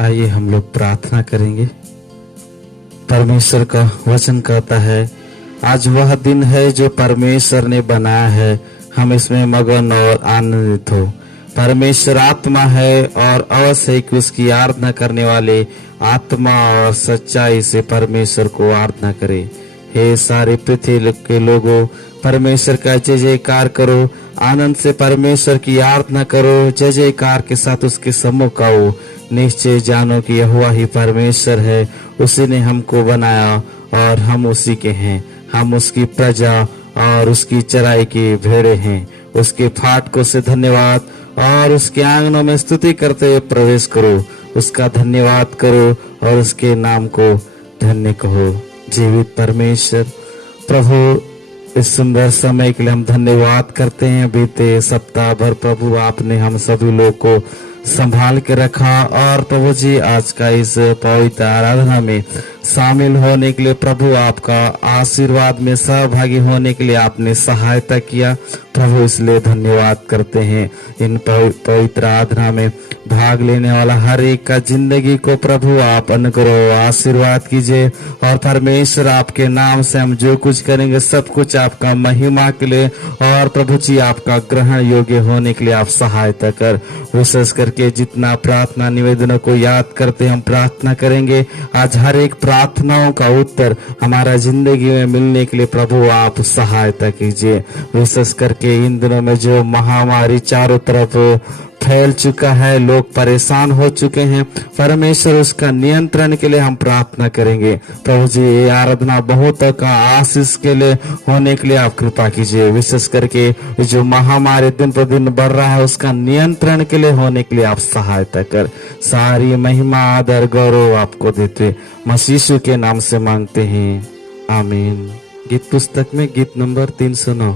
आइए हम लोग प्रार्थना करेंगे। परमेश्वर का वचन कहता है, आज वह दिन है जो परमेश्वर ने बनाया है, हम इसमें मगन और आनंदित हो। परमेश्वर आत्मा है और अवश्य कि उसकी आराधना करने वाले आत्मा और सच्चाई से परमेश्वर को आराधना करे। हे सारे पृथ्वी के लोगों, परमेश्वर का जय जयकार करो, आनंद से परमेश्वर की आराधना करो, जय जयकार के साथ उसके सम्मुख आओ। निश्चय जानो कि यहोवा ही परमेश्वर है, उसी ने हमको बनाया और हम उसी के हैं। हम उसकी प्रजा और उसकी चराई की भेड़े हैं। उसके फाटकों से धन्यवाद और उसके आंगनों में स्तुति करते हुए प्रवेश करो। उसका धन्यवाद करो और उसके नाम को धन्य कहो। जीवित परमेश्वर प्रभु, इस सुंदर समय के लिए हम धन्यवाद करते हैं। बीते सप्ताह भर प्रभु आपने हम सभी लोग को संभाल के रखा और प्रभु जी आज का इस पवित्र आराधना में शामिल होने के लिए प्रभु आपका आशीर्वाद में सहभागी होने के लिए आपने सहायता किया। प्रभु इसलिए धन्यवाद करते हैं। इन पवित्र आराधना में भाग लेने वाला हर एक का जिंदगी को प्रभु आप अनुग्रह आशीर्वाद कीजिए और परमेश्वर आपके नाम से हम जो कुछ करेंगे सब कुछ आपका महिमा के लिए और प्रभु जी आपका ग्रहण योग्य होने के लिए आप सहायता कर। विशेष करके जितना प्रार्थना निवेदनों को याद करते हम प्रार्थना करेंगे, आज हर एक प्रार्थनाओं का उत्तर हमारा जिंदगी में मिलने के लिए प्रभु आप सहायता कीजिए। विशेष करके इन दिनों में जो महामारी चारों तरफ फैल चुका है, लोग परेशान हो चुके हैं, परमेश्वर उसका नियंत्रण के लिए हम प्रार्थना करेंगे। प्रभु जी ये आराधना बहुत का आशीष के लिए होने के लिए आप कृपा कीजिए। विशेष करके जो महामारी दिन पर दिन बढ़ रहा है उसका नियंत्रण के लिए होने के लिए आप सहायता कर। सारी महिमा आदर गौरव आपको देते मसीह के नाम से मांगते हैं, आमीन। गीत पुस्तक में गीत नंबर 309।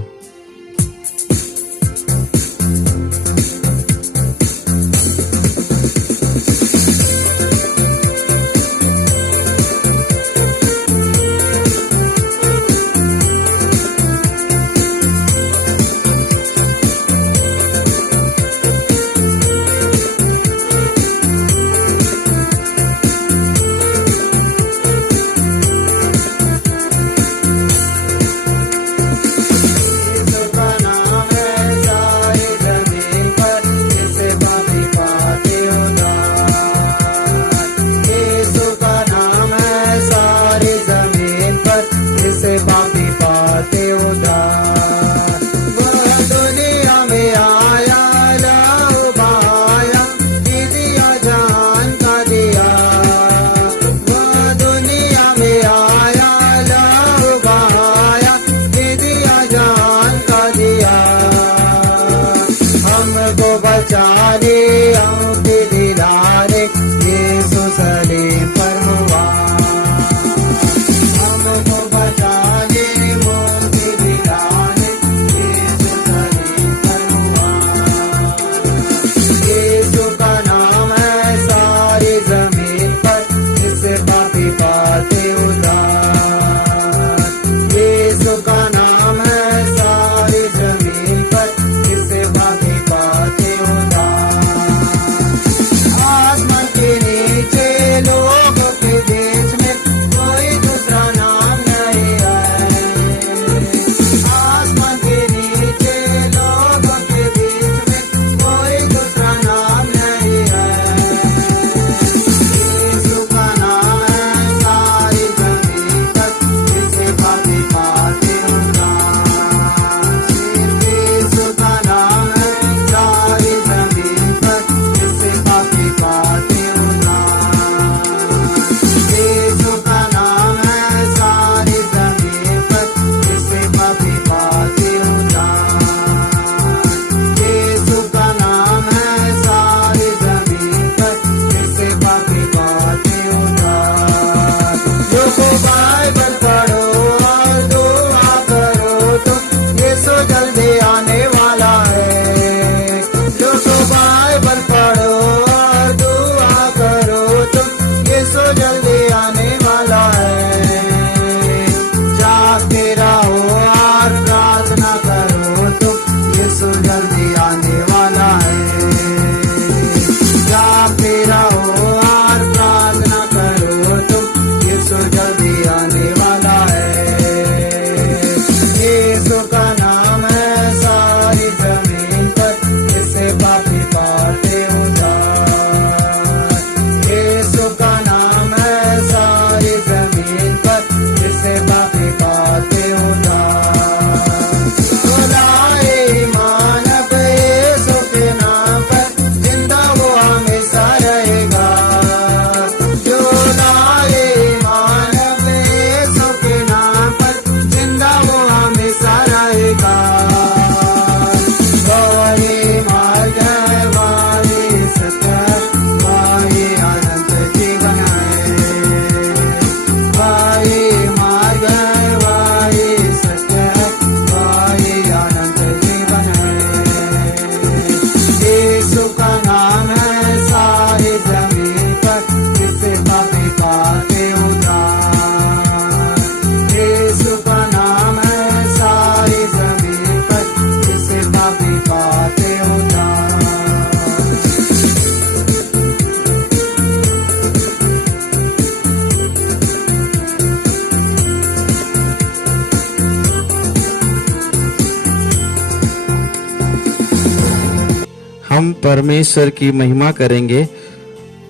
परमेश्वर की महिमा करेंगे।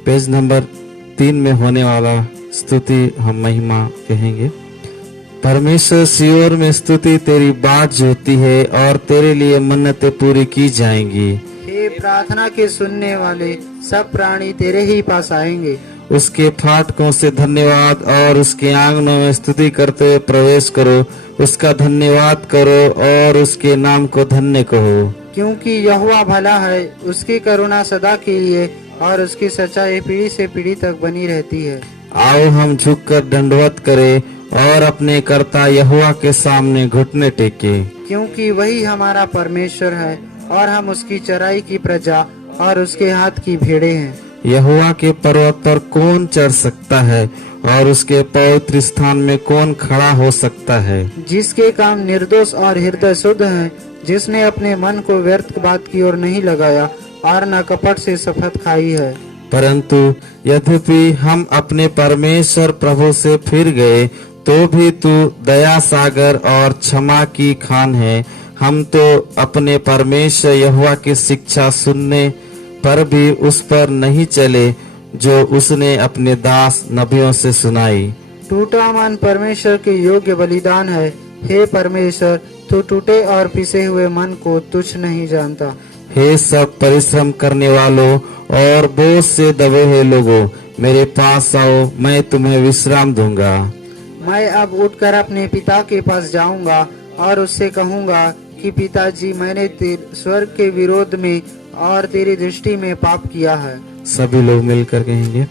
पेज नंबर 3 में होने वाला स्तुति हम महिमा कहेंगे। परमेश्वर सियोर में स्तुति तेरी बात जोती है और तेरे लिए मन्नतें पूरी की जाएंगी। हे प्रार्थना के सुनने वाले सब प्राणी तेरे ही पास आएंगे। उसके फाटकों से धन्यवाद और उसके आंगनों में स्तुति करते हुए प्रवेश करो। उसका धन्यवाद करो और उसके नाम को धन्य कहो। क्योंकि यहोवा भला है, उसकी करुणा सदा के लिए और उसकी सच्चाई पीढ़ी से पीढ़ी तक बनी रहती है। आओ हम झुककर दंडवत करें और अपने कर्ता यहोवा के सामने घुटने टेके। क्योंकि वही हमारा परमेश्वर है और हम उसकी चराई की प्रजा और उसके हाथ की भेड़ें हैं। यहोवा के पर्वत पर कौन चढ़ सकता है और उसके पवित्र स्थान में कौन खड़ा हो सकता है? जिसके काम निर्दोष और हृदय शुद्ध है, जिसने अपने मन को व्यर्थ बात की ओर नहीं लगाया और न कपट से शपथ खाई है। परंतु यद्यपि हम अपने परमेश्वर प्रभु से फिर गए तो भी तू दया सागर और क्षमा की खान है। हम तो अपने परमेश्वर यहोवा की शिक्षा सुनने पर भी उस पर नहीं चले जो उसने अपने दास नबियों से सुनाई। टूटा मन परमेश्वर के योग्य बलिदान है। हे परमेश्वर, तू टूटे और पिसे हुए मन को तुच्छ नहीं जानता। हे सब परिश्रम करने वालों और बोझ से दबे हुए लोगों, मेरे पास आओ, मैं तुम्हें विश्राम दूंगा। मैं अब उठकर अपने पिता के पास जाऊंगा और उससे कहूंगा कि पिताजी, मैंने स्वर्ग के विरोध में और तेरी दृष्टि में पाप किया है। सभी लोग मिलकर कहेंगे,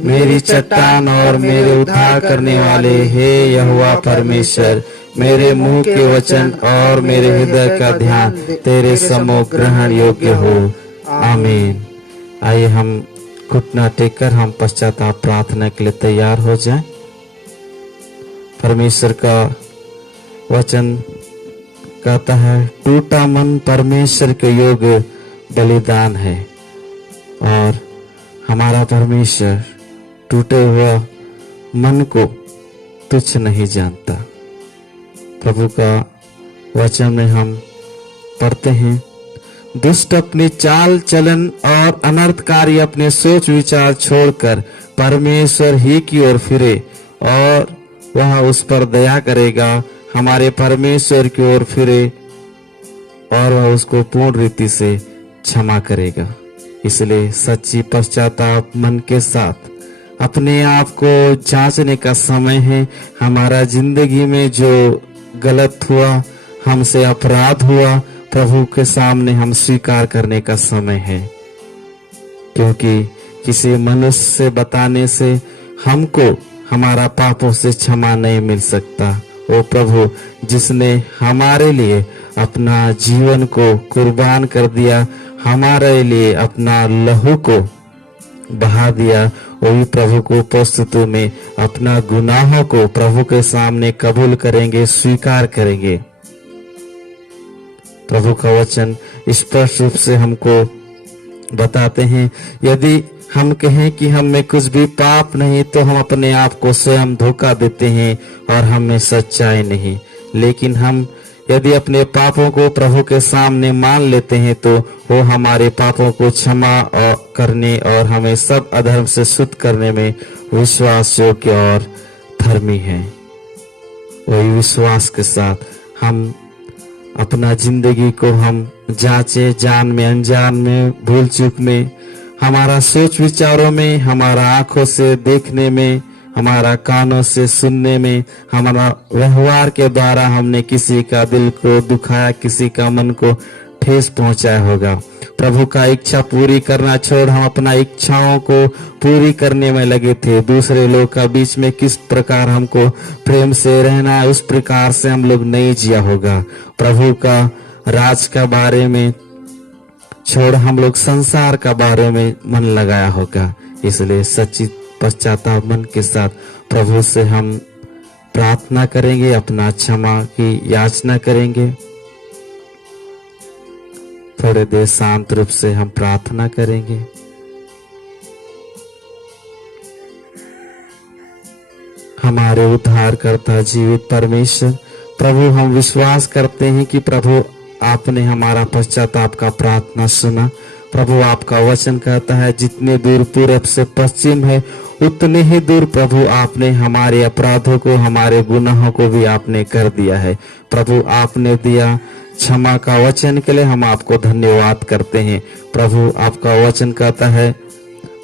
मेरी चट्टान और मेरे उद्धार करने वाले हे यहोवा परमेश्वर, मेरे मुंह के वचन और मेरे हृदय का ध्यान तेरे सम्मुख ग्रहण योग्य हो। आमीन। आइए हम घुटना टेककर हम पश्चाताप प्रार्थना के लिए तैयार हो जाएं। परमेश्वर का वचन कहता है, टूटा मन परमेश्वर के योग्य बलिदान है। और हमारा परमेश्वर टूटे हुआ मन को तुच्छ नहीं जानता। प्रभु का वचन में हम पढ़ते हैं, दुष्ट अपनी चाल चलन और अनर्थकारी अपने सोच विचार छोड़कर परमेश्वर ही की ओर फिरे और वह उस पर दया करेगा। हमारे परमेश्वर की ओर फिरे और वह उसको पूर्ण रीति से क्षमा करेगा। इसलिए सच्ची पश्चाताप मन के साथ अपने आप को जांचने का समय है। हमारा जिंदगी में जो गलत हुआ, हमसे अपराध हुआ, प्रभु के सामने हम स्वीकार करने का समय है। क्योंकि किसी मनुष्य से बताने से हमको हमारा पापों से क्षमा नहीं मिल सकता। ओ प्रभु, जिसने हमारे लिए अपना जीवन को कुर्बान कर दिया, हमारे लिए अपना लहू को बहा दिया, वही प्रभु को उपस्थिति में अपना गुनाहों को प्रभु के सामने कबूल करेंगे, स्वीकार करेंगे। प्रभु का वचन स्पष्ट रूप से हमको बताते हैं, यदि हम कहें कि हम में कुछ भी पाप नहीं तो हम अपने आप को स्वयं धोखा देते हैं और हम में सच्चाई नहीं। लेकिन हम यदि अपने पापों को प्रभु के सामने मान लेते हैं तो वो हमारे पापों को क्षमा करने और हमें सब अधर्म से शुद्ध करने में विश्वास योग्य और धर्मी है। वही विश्वास के साथ हम अपना जिंदगी को हम जांचे, जान में अनजान में, भूल चूक में, हमारा सोच विचारों में, हमारा आंखों से देखने में, हमारा कानों से सुनने में, हमारा व्यवहार के द्वारा हमने किसी का दिल को दुखाया, किसी का मन को ठेस पहुंचाया होगा। प्रभु का इच्छा पूरी करना छोड़ हम अपना इच्छाओं को पूरी करने में लगे थे। दूसरे लोग का बीच में किस प्रकार हमको प्रेम से रहना, उस प्रकार से हम लोग नहीं जिया होगा। प्रभु का राज का बारे में छोड़ हम लोग संसार का बारे में मन लगाया होगा। इसलिए सच्ची पश्चाताप मन के साथ प्रभु से हम प्रार्थना करेंगे, अपना क्षमा की याचना करेंगे। थोड़े देर शांत रूप से हम प्रार्थना करेंगे। हमारे उद्धारकर्ता जीवित परमेश्वर प्रभु, हम विश्वास करते हैं कि प्रभु आपने हमारा पश्चाताप का प्रार्थना सुना। प्रभु आपका वचन कहता है जितने दूर पूरब से पश्चिम है उतने ही दूर प्रभु आपने हमारे अपराधों को, हमारे गुनाहों को भी आपने कर दिया है। प्रभु आपने दिया क्षमा का वचन के लिए हम आपको धन्यवाद करते हैं। प्रभु आपका वचन कहता है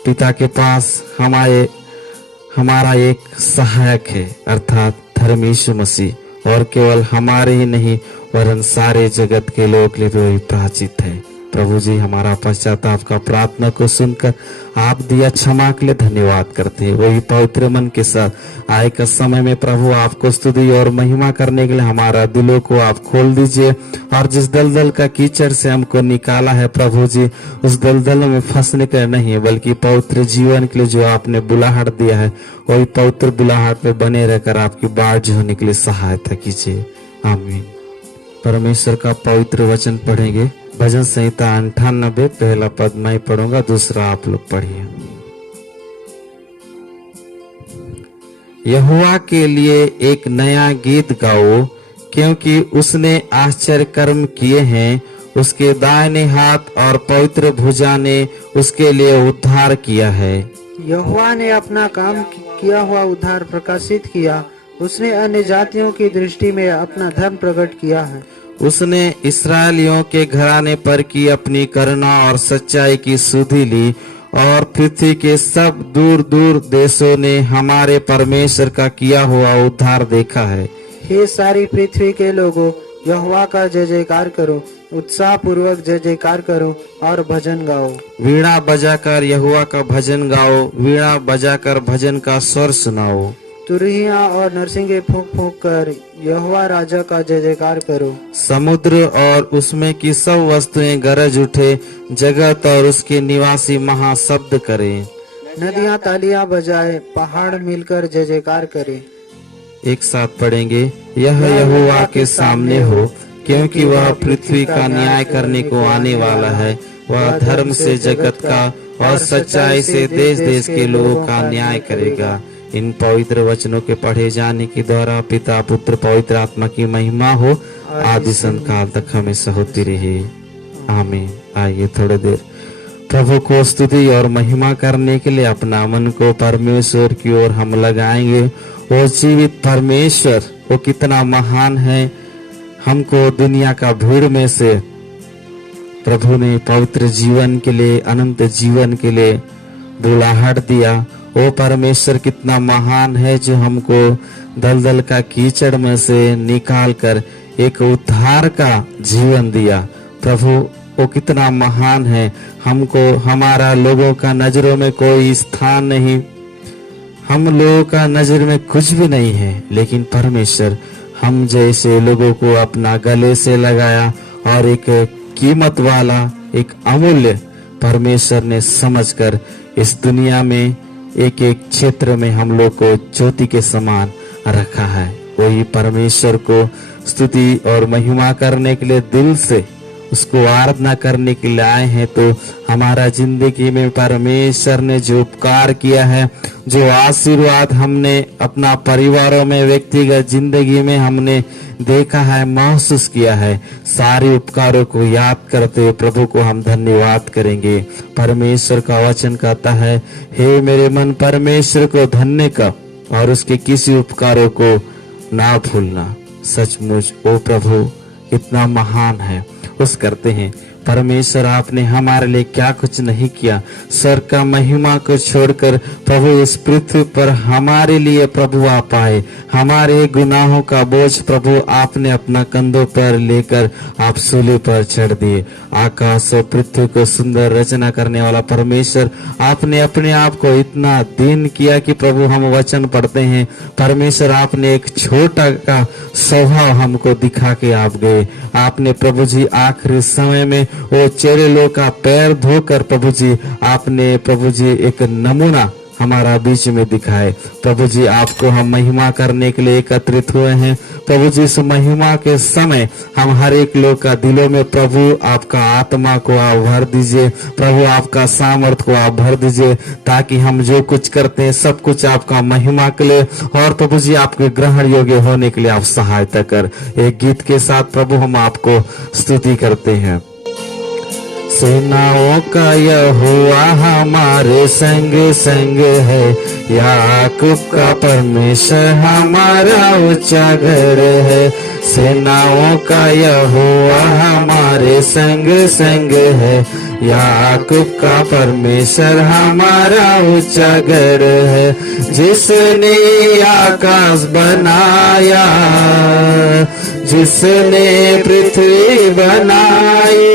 पिता के पास हमारा एक सहायक है अर्थात धर्म यीशु मसीह, और केवल हमारे ही नहीं वरन सारे जगत के लोग के लिए भी वही प्राचित है। प्रभु जी हमारा पश्चाताप का प्रार्थना को सुनकर आप दिया क्षमा के लिए धन्यवाद करते हैं। वही पवित्र मन के साथ आए का समय में प्रभु आपको स्तुति और महिमा करने के लिए हमारा दिलों को आप खोल दीजिए, और जिस दलदल का कीचड़ से हमको निकाला है प्रभु जी, उस दलदल में फंसने का नहीं बल्कि पवित्र जीवन के लिए जो आपने बुलाहट दिया है वही पवित्र बुलाहट पे बने रहकर आपकी बाट होने के लिए सहायता कीजिए। आमीन। परमेश्वर का पवित्र वचन पढ़ेंगे। भजन संहिता 98 पहला पद मैं पढ़ूंगा, दूसरा आप लोग पढ़िए। यहोवा के लिए एक नया गीत गाओ, क्योंकि उसने आश्चर्य कर्म किए हैं। उसके दाहिने हाथ और पवित्र भुजा ने उसके लिए उद्धार किया है। यहोवा ने अपना काम किया हुआ उद्धार प्रकाशित किया। उसने अन्य जातियों की दृष्टि में अपना धर्म प्रकट किया है। उसने इस्राएलियों के घराने पर की अपनी करुणा और सच्चाई की सुधि ली, और पृथ्वी के सब दूर दूर देशों ने हमारे परमेश्वर का किया हुआ उद्धार देखा है। हे सारी पृथ्वी के लोगों, यहोवा का जय जयकार करो, उत्साह पूर्वक जय जयकार करो और भजन गाओ। वीणा बजाकर यहोवा का भजन गाओ, वीणा बजाकर भजन का स्वर सुनाओ। तुरहिया और नरसिंगे फूंक फूंक कर यहोवा राजा का जय जयकार करो। समुद्र और उसमें की सब वस्तुएं गरज उठे, जगत और उसके निवासी महाशब्द करें। नदियां तालियां बजाए, पहाड़ मिलकर जय जयकार करे। एक साथ पढ़ेंगे। यह यहोवा के सामने हो, क्योंकि वह पृथ्वी का न्याय करने को आने वाला है। वह धर्म से जगत का और सच्चाई से देश देश के लोगों का न्याय करेगा। इन पवित्र वचनों के पढ़े जाने के द्वारा पिता पुत्र पवित्र आत्मा की महिमा हो, आदि संकाल तक हमेशा होती रहे। आमीन। आइए थोड़ी देर प्रभु को स्तुति और महिमा करने के लिए अपना मन को परमेश्वर की ओर हम लगाएंगे। वो जीवित परमेश्वर वो कितना महान है। हमको दुनिया का भीड़ में से प्रभु ने पवित्र जीवन के लिए, अनंत जीवन के लिए बुलाहट दिया। वो परमेश्वर कितना महान है जो हमको दलदल का कीचड़ में से निकाल कर एक उद्धार का जीवन दिया। प्रभु वो कितना महान है। हमको हमारा लोगों का नजरों में कोई स्थान नहीं, हम लोगों का नजर में कुछ भी नहीं है, लेकिन परमेश्वर हम जैसे लोगों को अपना गले से लगाया और एक कीमत वाला, एक अमूल्य परमेश्वर ने समझकर इस दुनिया में एक एक क्षेत्र में हम लोग को ज्योति के समान रखा है। वही परमेश्वर को स्तुति और महिमा करने के लिए दिल से उसको आराधना करने के लिए आए हैं। तो हमारा जिंदगी में परमेश्वर ने जो उपकार किया है, जो आशीर्वाद हमने अपना परिवारों में, व्यक्तिगत जिंदगी में हमने देखा है, महसूस किया है, सारे उपकारों को याद करते हुए प्रभु को हम धन्यवाद करेंगे। परमेश्वर का वचन कहता है, हे मेरे मन परमेश्वर को धन्य कर और उसके किसी उपकारों को ना भूलना। सचमुच वो प्रभु इतना महान है। उस करते हैं परमेश्वर आपने हमारे लिए क्या कुछ नहीं किया। स्वर्ग का महिमा को छोड़कर प्रभु इस पृथ्वी पर हमारे लिए प्रभु आप आए। हमारे गुनाहों का बोझ प्रभु आपने अपना कंधों पर लेकर आप सूली पर चढ़ दिए। आकाश और पृथ्वी को सुंदर रचना करने वाला परमेश्वर, आपने अपने आप को इतना दीन किया कि प्रभु हम वचन पढ़ते हैं परमेश्वर आपने एक छोटा का स्वभाव हमको दिखा के आप गए। आपने प्रभु जी आखिरी समय में वो चेहरे लोग का पैर धोकर प्रभु जी आपने प्रभु जी एक नमूना हमारा बीच में दिखाए। प्रभु जी आपको हम महिमा करने के लिए एकत्रित हुए हैं। प्रभु जी इस महिमा के समय हम हर एक लोग का दिलों में प्रभु आपका आत्मा को आप भर दीजिए। प्रभु आपका सामर्थ को आप भर दीजिए, ताकि हम जो कुछ करते हैं सब कुछ आपका महिमा के लिए और प्रभु जी आपके ग्रहण योग्य होने के लिए आप सहायता कर। एक गीत के साथ प्रभु हम आपको स्तुति करते हैं। सेनाओं का यहोवा हमारे संग संग है, याकूब का परमेश्वर हमारा ऊंचा घर है। सेनाओं का यहोवा हमारे संग संग है, याकूब का परमेश्वर हमारा ऊंचा घर है। जिसने आकाश बनाया, जिसने पृथ्वी बनाई,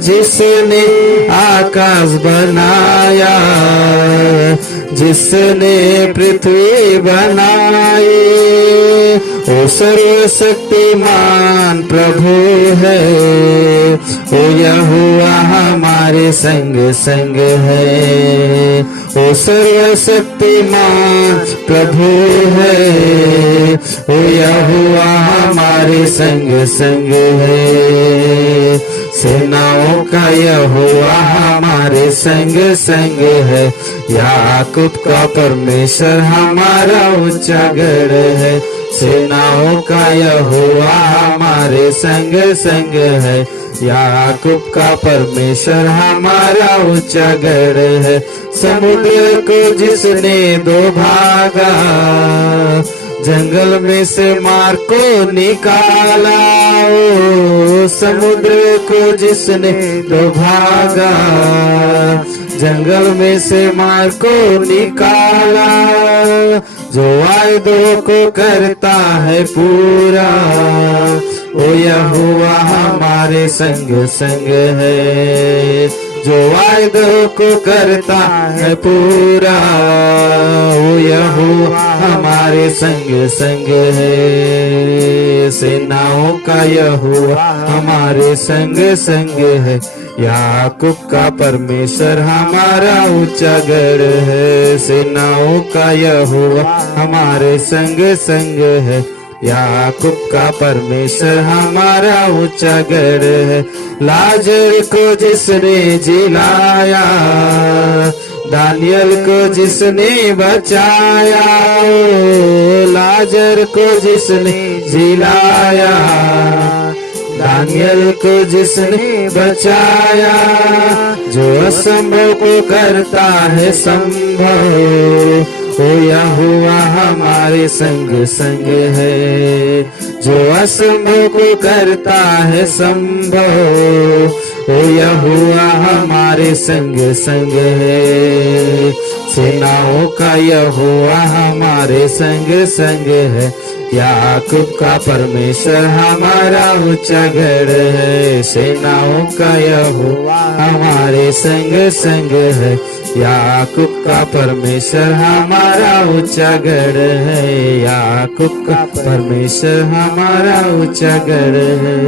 जिसने आकाश बनाया, जिसने पृथ्वी बनाई, ओ सर्वशक्तिमान प्रभु है। ओ यहोवा हमारे संग संग है, ओ सर्वशक्तिमान प्रभु है। ओ यहोवा हमारे संग संग है। सेनाओं का यहोवा हमारे संग संग है, याकूब का परमेश्वर हमारा ऊंचा गढ़ है। सेनाओं का यहोवा हमारे संग संग है, याकूब का परमेश्वर हमारा ऊंचा गढ़ है। समुद्र को जिसने दो भागा, जंगल में से मार को निकाला, ओ समुद्र को जिसने दो भागा, जंगल में से मार को निकाला, जो वायदों को करता है पूरा, ओ यहोवा हमारे संग संग है। जो वायदों को करता है पूरा, ओ यहोवा हमारे संग संग है। सेनाओं का यहोवा हमारे संग संग है, याकूब का परमेश्वर हमारा ऊंचा गढ़ है। सेनाओं का यहोवा हमारे संग संग है, याकूब का परमेश्वर हमारा ऊंचा गढ़ है। लाजर को जिसने जिलाया, दानियल को जिसने बचाया, ओ लाजर को जिसने जिलाया, दानियल को जिसने बचाया, जो असंभव को करता है संभव, ओ यहोवा हमारे संग संग है। जो असंभव को करता है संभव, ओ यहोवा हमारे संग संग है। सेनाओं का यहोवा हमारे संग संग है, याकूब का परमेश्वर हमारा ऊंचा गढ़ है। सेनाओं का यहोवा हमारे संग संग है, याकूब का परमेश्वर हमारा ऊंचा गढ़ है। याकूब का परमेश्वर हमारा ऊंचा गढ़ है।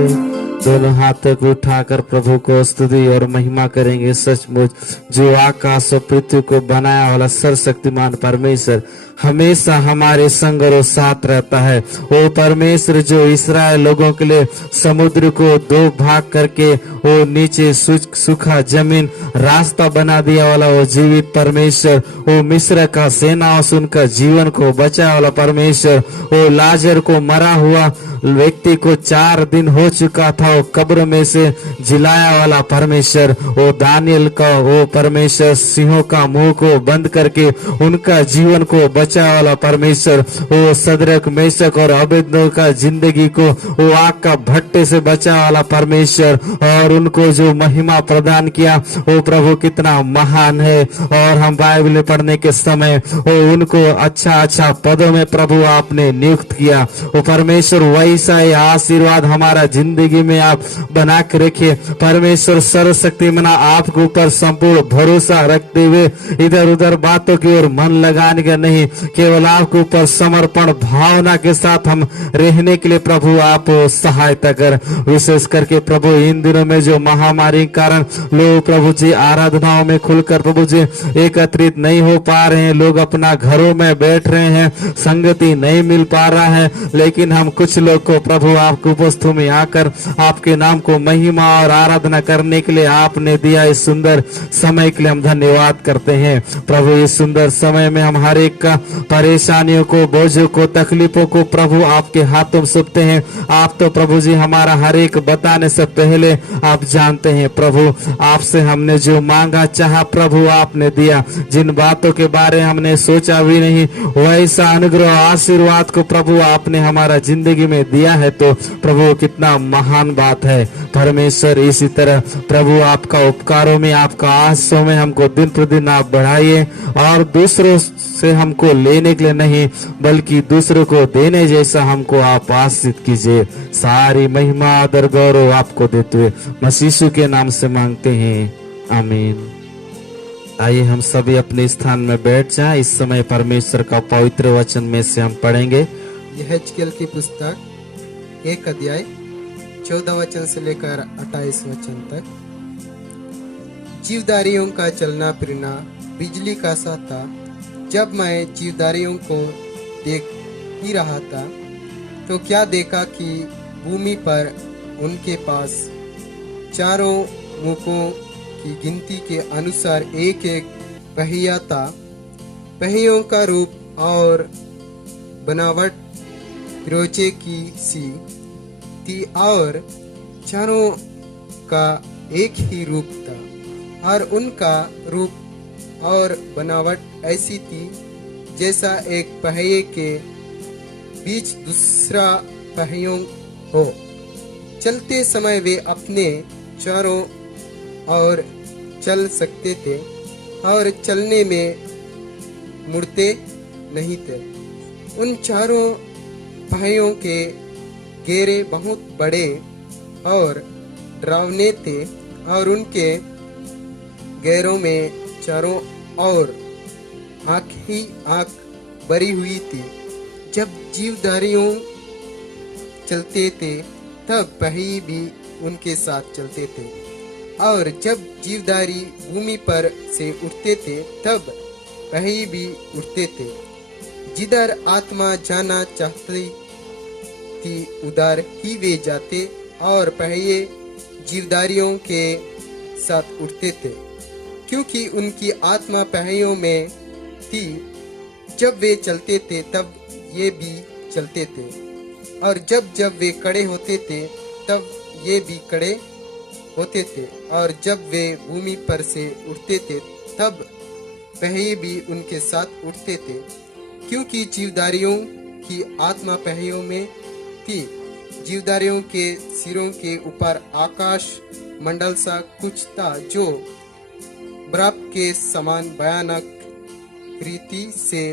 दोनों हाथों को उठाकर प्रभु को स्तुति और महिमा करेंगे। सचमुच जो आकाश और पृथ्वी को बनाया वाला सर्वशक्तिमान परमेश्वर हमेशा हमारे संग और साथ रहता है। वो परमेश्वर जो इस्राएल लोगों के लिए समुद्र को दो भाग करके वो नीचे सूखा जमीन रास्ता बना दिया वाला वो जीवित परमेश्वर, वो मिस्र का सेना उनका जीवन को बचाया वाला परमेश्वर, वो लाजर को मरा हुआ व्यक्ति को 4 दिन हो चुका था वो कब्र में से जिलाया वाला परमेश्वर, वो दानियल का वो परमेश्वर सिंहों का मुंह को बंद करके उनका जीवन को बचाया वाला परमेश्वर, वो सदरक मेशक और अबेदनगो का जिंदगी को वो आग का भट्टे से बचाया वाला परमेश्वर और उनको जो महिमा प्रदान किया वो प्रभु कितना महान है। और हम बाइबल पढ़ने के समय वो उनको अच्छा पदों में प्रभु आपने नियुक्त किया। वो परमेश्वर वैसा ही आशीर्वाद हमारा जिंदगी में आप बना के रखिए। परमेश्वर सर्वशक्ति मना आपके ऊपर संपूर्ण भरोसा रखते हुए इधर उधर बातों की ओर मन लगाने का नहीं, केवल आपके ऊपर समर्पण भावना के साथ हम रहने के लिए प्रभु आप सहायता कर। विशेष करके प्रभु इन दिनों में जो महामारी के कारण लोग प्रभु जी आराधनाओं में खुलकर प्रभु जी एकत्रित नहीं हो पा रहे हैं, लोग अपना घरों में बैठ रहे हैं, संगति नहीं मिल पा रहा है, लेकिन हम कुछ लोग को प्रभु आपकी उपस्थिति में आकर आपके नाम को महिमा और आराधना करने के लिए आपने दिया इस सुंदर समय के लिए हम धन्यवाद करते हैं प्रभु। इस सुंदर समय में हम हर एक का परेशानियों को, बोझों को, तकलीफों को प्रभु आपके हाथों में सौंपते हैं। आप तो प्रभु जी हमारा हर एक बताने से पहले आप जानते हैं प्रभु। आपसे हमने जो मांगा चाहा प्रभु आपने दिया। जिन बातों के बारे हमने सोचा भी नहीं वैसा अनुग्रह आशीर्वाद को प्रभु आपने हमारा जिंदगी में दिया है, तो प्रभु कितना महान बात है परमेश्वर। इसी तरह प्रभु आपका उपकारों में, आपका आशीषों में हमको दिन प्रतिदिन आप बढ़ाइए और दूसरों से हमको लेने के लिए नहीं बल्कि दूसरों को देने जैसा हमको आप आशीषित कीजिए। सारी महिमा आदर गौरव आपको देते हुए मसीह यीशु के नाम से मांगते हैं, आमीन। आइए हम सभी अपने स्थान में बैठ जाएं। इस समय परमेश्वर का पवित्र वचन में से हम पढ़ेंगे। यहेजकेल की पुस्तक 1 अध्याय 14 वचन से लेकर 28 वचन तक। जीवदारियों का चलना फिरना बिजली का सा था। जब मैं जीवदारियों को देख ही रहा था तो क्या देखा कि भूमि पर उनके पास चारों मुखों की गिनती के अनुसार एक एक पहिया था। पहियों का रूप और बनावट रोचे की सी थी और चारों का एक ही रूप था और उनका रूप और बनावट ऐसी थी जैसा एक पहिए के बीच दूसरा पहियों हो। चलते समय वे अपने चारों ओर चल सकते थे और चलने में मुड़ते नहीं थे। उन चारों पहियों के घेरे बहुत बड़े और डरावने थे और उनके घेरों में चारों ओर आंख ही आंख भरी हुई थी। जब जीवधारियों चलते थे तब पहिए भी उनके साथ चलते थे और जब जीवधारी भूमि पर से उठते थे तब पहिए भी उठते थे। जिधर आत्मा जाना चाहती थी उधर ही वे जाते और पहिए जीवधारियों के साथ उठते थे क्योंकि उनकी आत्मा पहियों में थी। जब वे चलते थे तब ये भी चलते थे और जब जब वे खड़े होते थे तब ये भी खड़े होते थे और जब वे भूमि पर से उठते थे तब पहिए भी उनके साथ उठते थे क्योंकि जीवधारियों की आत्मा पहियों में थी। जीवधारियों के सिरों के ऊपर आकाश मंडल सा कुछ था जो बर्फ के समान भयानक रीति से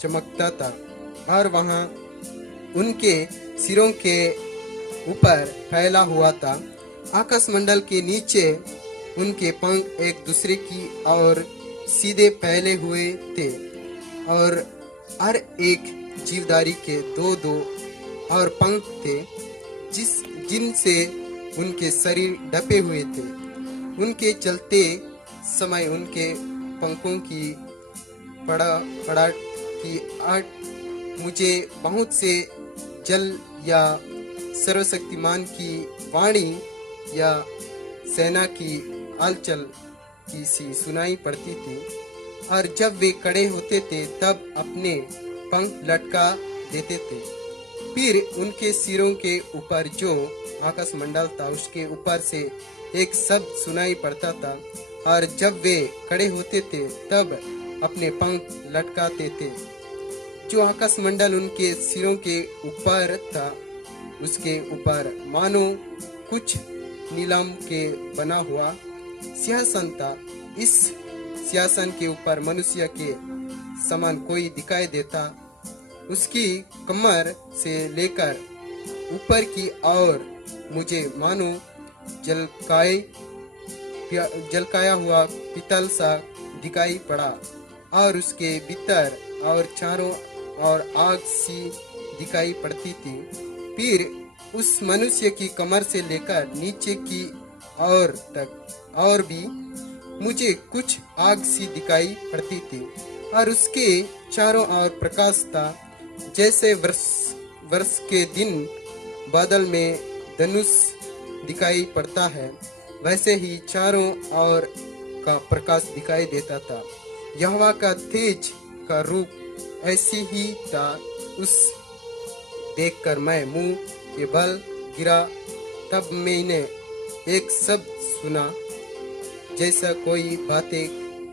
चमकता था और वहां उनके सिरों के ऊपर फैला हुआ था। आकाश मंडल के नीचे उनके पंख एक दूसरे की ओर सीधे फैले हुए थे और हर एक जीवधारी के दो दो और पंख थे जिनसे उनके शरीर ढपे हुए थे। उनके चलते समय उनके पंखों की पड़ाट की आट मुझे बहुत से जल या सर्वशक्तिमान की वाणी या सेना की हलचल की सी सुनाई पड़ती थी और जब वे खड़े होते थे तब अपने पंख लटका देते थे। फिर उनके सिरों के ऊपर जो आकाश मंडल था उसके ऊपर से एक शब्द सुनाई पड़ता था और जब वे खड़े होते थे तब अपने पंख लटकाते थे। जो आकाश मंडल उनके सिरों के ऊपर था उसके ऊपर मानो कुछ नीलम के बना हुआ सिंहासन था। इस सिंहासन के ऊपर मनुष्य के समान कोई दिखाई देता। उसकी कमर से लेकर ऊपर की ओर मुझे मानो जलकाया हुआ पीतल सा दिखाई पड़ा और उसके भीतर और चारों और आग सी दिखाई पड़ती थी। फिर उस मनुष्य की कमर से लेकर नीचे की ओर तक और भी मुझे कुछ आग सी दिखाई पड़ती थी और उसके चारों ओर प्रकाश था जैसे वर्ष के दिन बादल में धनुष दिखाई पड़ता है, वैसे ही चारों ओर का प्रकाश दिखाई देता था। यहोवा का तेज का रूप ऐसी ही था। उस देखकर मैं मुंह के बल गिरा। तब मैंने एक शब्द सुना जैसा कोई बातें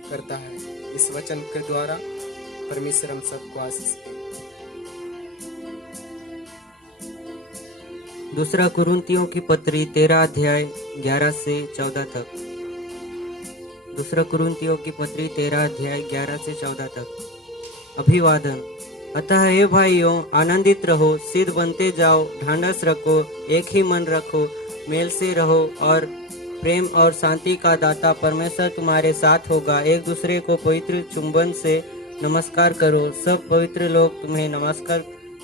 करता है। इस वचन के द्वारा परमेश्वर हम सबको आशीष दे। दूसरा कुरिन्थियों की पत्री 13 अध्याय 11 से 14 तक। दूसरा कुरिन्थियों की पत्री 13 अध्याय 11 से 14 तक। अभिवादन। अतः हे भाइयों, आनंदित रहो, सिद्ध बनते जाओ, ढांढस रखो, एक ही मन रखो, मेल से रहो और प्रेम और शांति का दाता परमेश्वर तुम्हारे साथ होगा। एक दूसरे को पवित्र चुंबन से नमस्कार करो। सब पवित्र लोग तुम्हें नमस्कार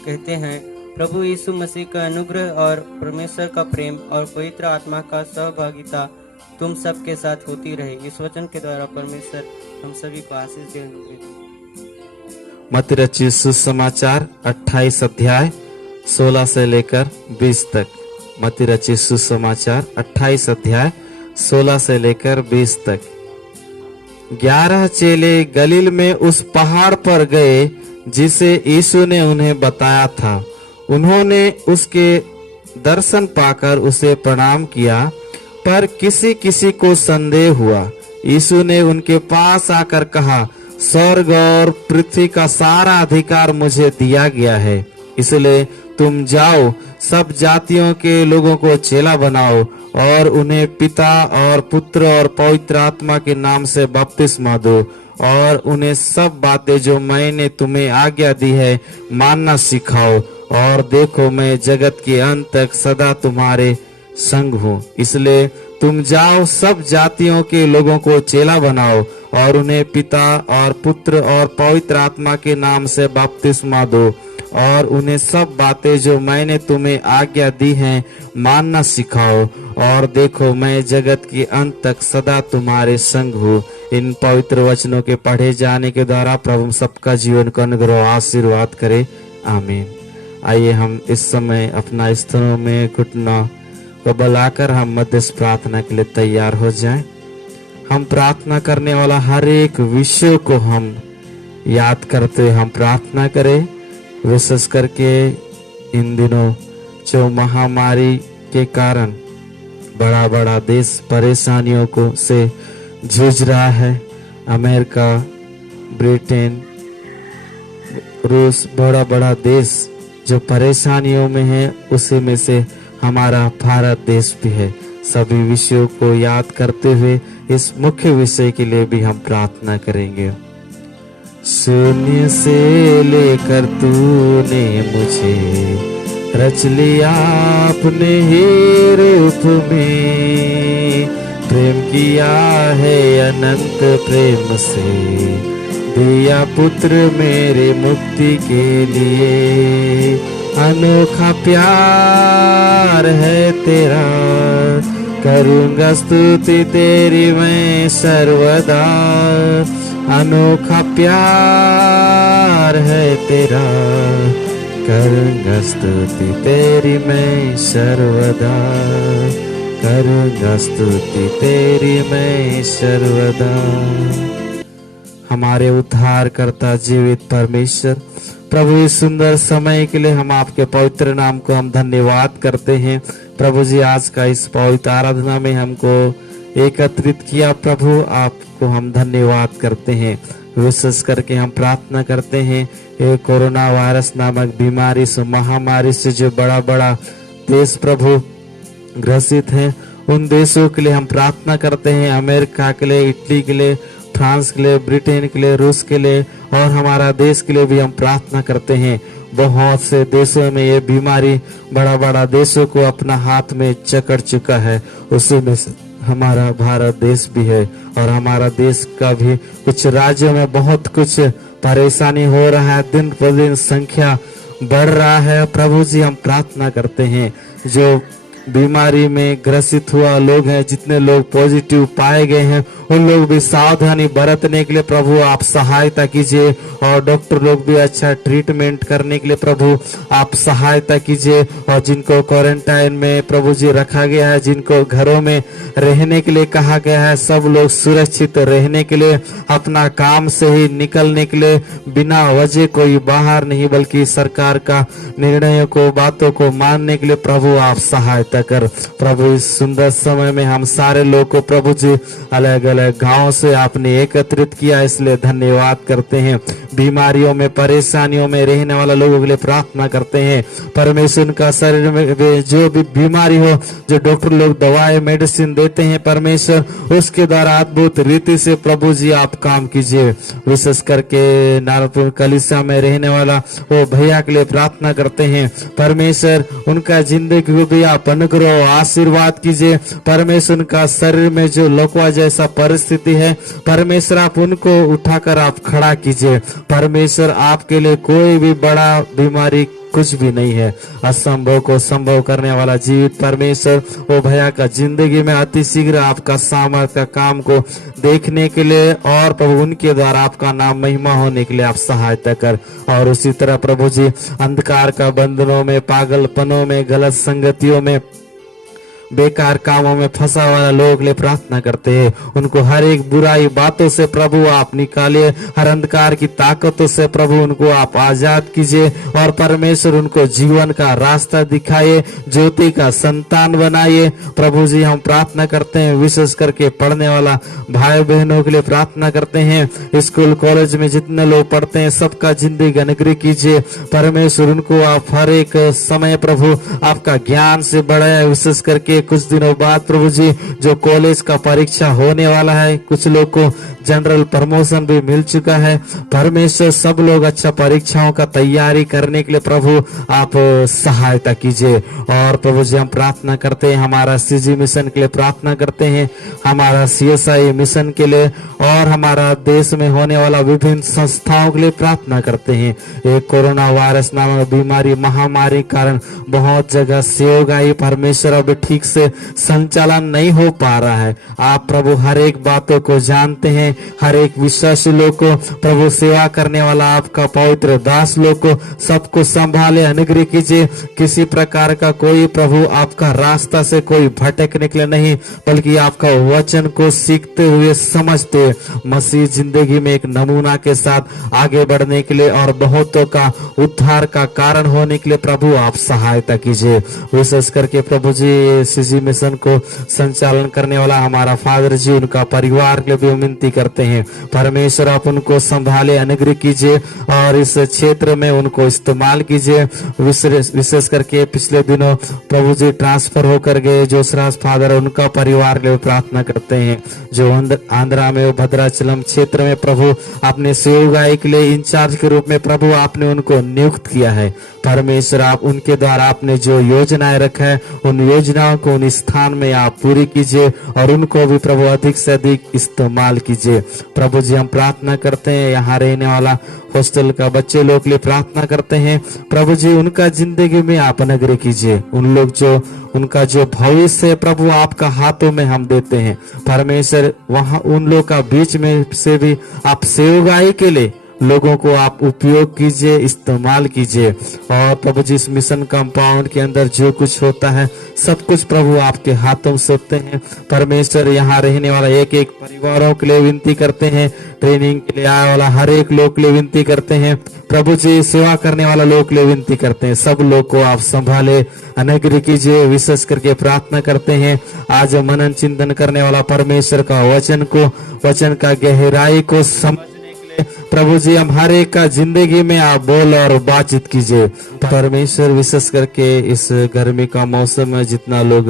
कहते हैं। प्रभु यीशु मसीह का अनुग्रह और परमेश्वर का प्रेम और पवित्र आत्मा का सहभागिता तुम सबके साथ होती रहे। इस वचन के द्वारा परमेश्वर हम सभी को आशीष दे। मत्ती रचित सुसमाचार 28 अध्याय 16 से लेकर 20 तक। मत्ती रचित सुसमाचार 28 अध्याय 16 से लेकर 20 तक। 11 चेले गलील में उस पहाड़ पर गए जिसे यीशु ने उन्हें बताया था। उन्होंने उसके दर्शन पाकर उसे प्रणाम किया, पर किसी किसी को संदेह हुआ। यीशु ने उनके पास आकर कहा, स्वर्ग और पृथ्वी का सारा अधिकार मुझे दिया गया है, इसलिए तुम जाओ, सब जातियों के लोगों को चेला बनाओ और उन्हें पिता और पुत्र और पवित्र आत्मा के नाम से बपतिस्मा दो और उन्हें सब बातें जो मैंने तुम्हें आज्ञा दी है मानना सिखाओ। और देखो, मैं जगत के अंत तक सदा तुम्हारे संग हूँ। इसलिए तुम जाओ, सब जातियों के लोगों को चेला बनाओ और उन्हें पिता और पुत्र और पवित्र आत्मा के नाम से बपतिस्मा दो और उन्हें सब बातें जो मैंने तुम्हें आज्ञा दी हैं मानना सिखाओ। और देखो, मैं जगत के अंत तक सदा तुम्हारे संग हूँ। इन पवित्र वचनों के पढ़े जाने के द्वारा प्रभु सबका जीवन को अनुग्रह आशीर्वाद करे। आमीन। आइए हम इस समय अपना स्थलों में घुटना को बुलाकर हम मध्यस्थ प्रार्थना के लिए तैयार हो जाएं। हम प्रार्थना करने वाला हर एक विषय को हम याद करते हुए हम प्रार्थना करें। विशेष करके इन दिनों जो महामारी के कारण बड़ा बड़ा देश परेशानियों को से जूझ रहा है। अमेरिका, ब्रिटेन, रूस, बड़ा बड़ा देश जो परेशानियों में है, उसी में से हमारा भारत देश भी है। सभी विषयों को याद करते हुए इस मुख्य विषय के लिए भी हम प्रार्थना करेंगे। शून्य से लेकर तूने मुझे रच लिया अपने ही रूप में, प्रेम किया है अनंत प्रेम से, दिया पुत्र मेरे मुक्ति के लिए। अनोखा प्यार है तेरा, करूँगा स्तुति तेरी मैं सर्वदा। अनोखा प्यार है तेरा, करूँगा स्तुति तेरी मैं सर्वदा। करूँगा स्तुति तेरी मैं सर्वदा। हमारे उद्धार करता जीवित परमेश्वर प्रभु, इस सुंदर समय के लिए हम आपके पवित्र नाम को हम धन्यवाद करते हैं। प्रभु जी, आज का इस पवित्र आराधना में हमको एकत्रित किया। प्रभु, आपको हम धन्यवाद करते हैं। विशेष करके हम प्रार्थना करते हैं, ये कोरोना वायरस नामक बीमारी से, महामारी से जो बड़ा बड़ा देश प्रभु ग्रसित हैं, उन देशों के लिए हम प्रार्थना करते हैं। अमेरिका के लिए, इटली के लिए, फ्रांस के लिए, ब्रिटेन के लिए, रूस के लिए और हमारा देश के लिए भी हम प्रार्थना करते हैं। बहुत से देशों में ये बीमारी बड़ा बड़ा देशों को अपना हाथ में जकड़ चुका है, उसी में से हमारा भारत देश भी है। और हमारा देश का भी कुछ राज्यों में बहुत कुछ परेशानी हो रहा है, दिन पर दिन संख्या बढ़ रहा है। प्रभु जी, हम प्रार्थना करते हैं, जो बीमारी में ग्रसित हुआ लोग हैं, जितने लोग पॉजिटिव पाए गए हैं, उन लोग भी सावधानी बरतने के लिए प्रभु आप सहायता कीजिए, और डॉक्टर लोग भी अच्छा ट्रीटमेंट करने के लिए प्रभु आप सहायता कीजिए। और जिनको क्वारंटाइन में प्रभु जी रखा गया है, जिनको घरों में रहने के लिए कहा गया है, सब लोग सुरक्षित रहने के लिए, अपना काम से ही निकलने के लिए, बिना वजह कोई बाहर नहीं, बल्कि सरकार का निर्णयों को, बातों को मानने के लिए प्रभु आप सहायता कर। प्रभु इस सुंदर समय में हम सारे लोग को प्रभु जी अलग अलग गांव से आपने एकत्रित किया, इसलिए धन्यवाद करते हैं। बीमारियों में, परेशानियों में रहने वाला लोगों के लिए प्रार्थना करते हैं। परमेश्वर का शरीर में जो भी बीमारी हो, जो डॉक्टर लोग दवाएं मेडिसिन देते हैं परमेश्वर, उसके द्वारा अद्भुत रीति से प्रभु जी आप काम कीजिए। विशेष करके नारपुर कलिसा में रहने वाला वो भैया के लिए प्रार्थना करते हैं परमेश्वर, उनका जिंदगी को भी आप अनुग्रह आशीर्वाद कीजिए। परमेश्वर उनका शरीर में जो लकवा जैसा परिस्थिति है परमेश्वर आप उनको उठाकर आप खड़ा कीजिए। परमेश्वर आपके लिए कोई भी बड़ा बीमारी कुछ भी नहीं है। असंभव को संभव करने वाला जीवित परमेश्वर वो भैया का जिंदगी में अति शीघ्र आपका सामर्थ्य का काम को देखने के लिए, और प्रभु उनके द्वारा आपका नाम महिमा होने के लिए आप सहायता कर। और उसी तरह प्रभु जी अंधकार का बंधनों में, पागलपनों में, गलत संगतियों में, बेकार कामों में फंसा हुआ लोगों के लिए प्रार्थना करते हैं। उनको हर एक बुराई बातों से प्रभु आप निकालिए, हर अंधकार की ताकतों से प्रभु उनको आप आजाद कीजिए, और परमेश्वर उनको जीवन का रास्ता दिखाइए, ज्योति का संतान बनाइए। प्रभु जी हम प्रार्थना करते हैं, विशेष करके पढ़ने वाला भाई बहनों के लिए प्रार्थना करते हैं। स्कूल कॉलेज में जितने लोग पढ़ते हैं सबका जिंदगी अनुग्रह कीजिए। परमेश्वर उनको आप हर एक समय प्रभु आपका ज्ञान से बढ़ाए। विशेष करके कुछ दिनों बाद प्रभु जी जो कॉलेज का परीक्षा होने वाला है, कुछ लोग को जनरल प्रमोशन भी मिल चुका है। परमेश्वर सब लोग अच्छा परीक्षाओं का तैयारी करने के लिए प्रभु आप सहायता कीजिए। और प्रभु जी हम प्रार्थना करते हैं, हमारा सीजी मिशन के लिए प्रार्थना करते हैं, हमारा CSI मिशन के लिए, और हमारा देश में होने वाला विभिन्न संस्थाओं के लिए प्रार्थना करते हैं। एक कोरोना वायरस नामक बीमारी महामारी कारण बहुत जगह सेवगाई परमेश्वर अभी ठीक से संचालन नहीं हो पा रहा है। आप प्रभु हर एक बातों को जानते हैं, हर एक विश्वासी लोग को प्रभु सेवा करने वाला आपका पवित्र दास लोग को सबको संभाले, अनुग्रह कीजिए। किसी प्रकार का कोई प्रभु आपका रास्ता से कोई भटकने के लिए नहीं, बल्कि आपका वचन को सीखते हुए समझते मसीह जिंदगी में एक नमूना के साथ आगे बढ़ने के लिए और बहुतों का उद्धार का कारण होने के लिए प्रभु आप सहायता कीजिए। विशेष करके प्रभु जी सीजी मिशन को संचालन करने वाला हमारा फादर जी, उनका परिवार के लिए भी विनती करते हैं। परमेश्वर आप उनको संभाले, अनुग्रह कीजिए और इस क्षेत्र में उनको इस्तेमाल कीजिए। विशेष करके पिछले दिनों प्रभु जी ट्रांसफर होकर गए जो श्रास फादर, उनका परिवार के लिए प्रार्थना करते हैं। जो आंध्रा में भद्राचलम क्षेत्र में प्रभु आपने सेवगाई के लिए इंचार्ज के रूप में प्रभु आपने उनको नियुक्त किया है। परमेश्वर आप उनके द्वारा आपने जो योजनाएं रखा है उन योजनाओं को उन स्थान में आप पूरी कीजिए और उनको भी प्रभु अधिक से अधिक इस्तेमाल कीजिए। प्रभु जी हम प्रार्थना करते हैं, यहाँ रहने वाला हॉस्टल का बच्चे लोग के लिए प्रार्थना करते हैं। प्रभु जी उनका जिंदगी में आप अनुग्रह कीजिए। उन लोग जो उनका जो भविष्य है प्रभु आपका हाथों में हम देते हैं। परमेश्वर वहाँ उन लोग का बीच में से भी आप सेवगाई के लिए लोगों को आप उपयोग कीजिए, इस्तेमाल कीजिए। और प्रभु जी इस मिशन कंपाउंड के अंदर जो कुछ होता है सब कुछ प्रभु आपके हाथों से होते हैं। परमेश्वर यहाँ रहने वाला एक एक परिवारों के लिए विनती करते हैं, ट्रेनिंग के लिए आने वाला हर एक लोग के लिए विनती करते हैं। प्रभु जी सेवा करने वाला लोग के लिए विनती करते हैं। सब लोग को आप संभाले, अनुग्रह कीजिए। विशेष करके प्रार्थना करते हैं आज मनन चिंतन करने वाला परमेश्वर का वचन का गहराई को समझने के लिए प्रभु जी हम हर एक का जिंदगी में आप बोल और बातचीत कीजिए। परमेश्वर विशेष करके इस गर्मी का मौसम में जितना लोग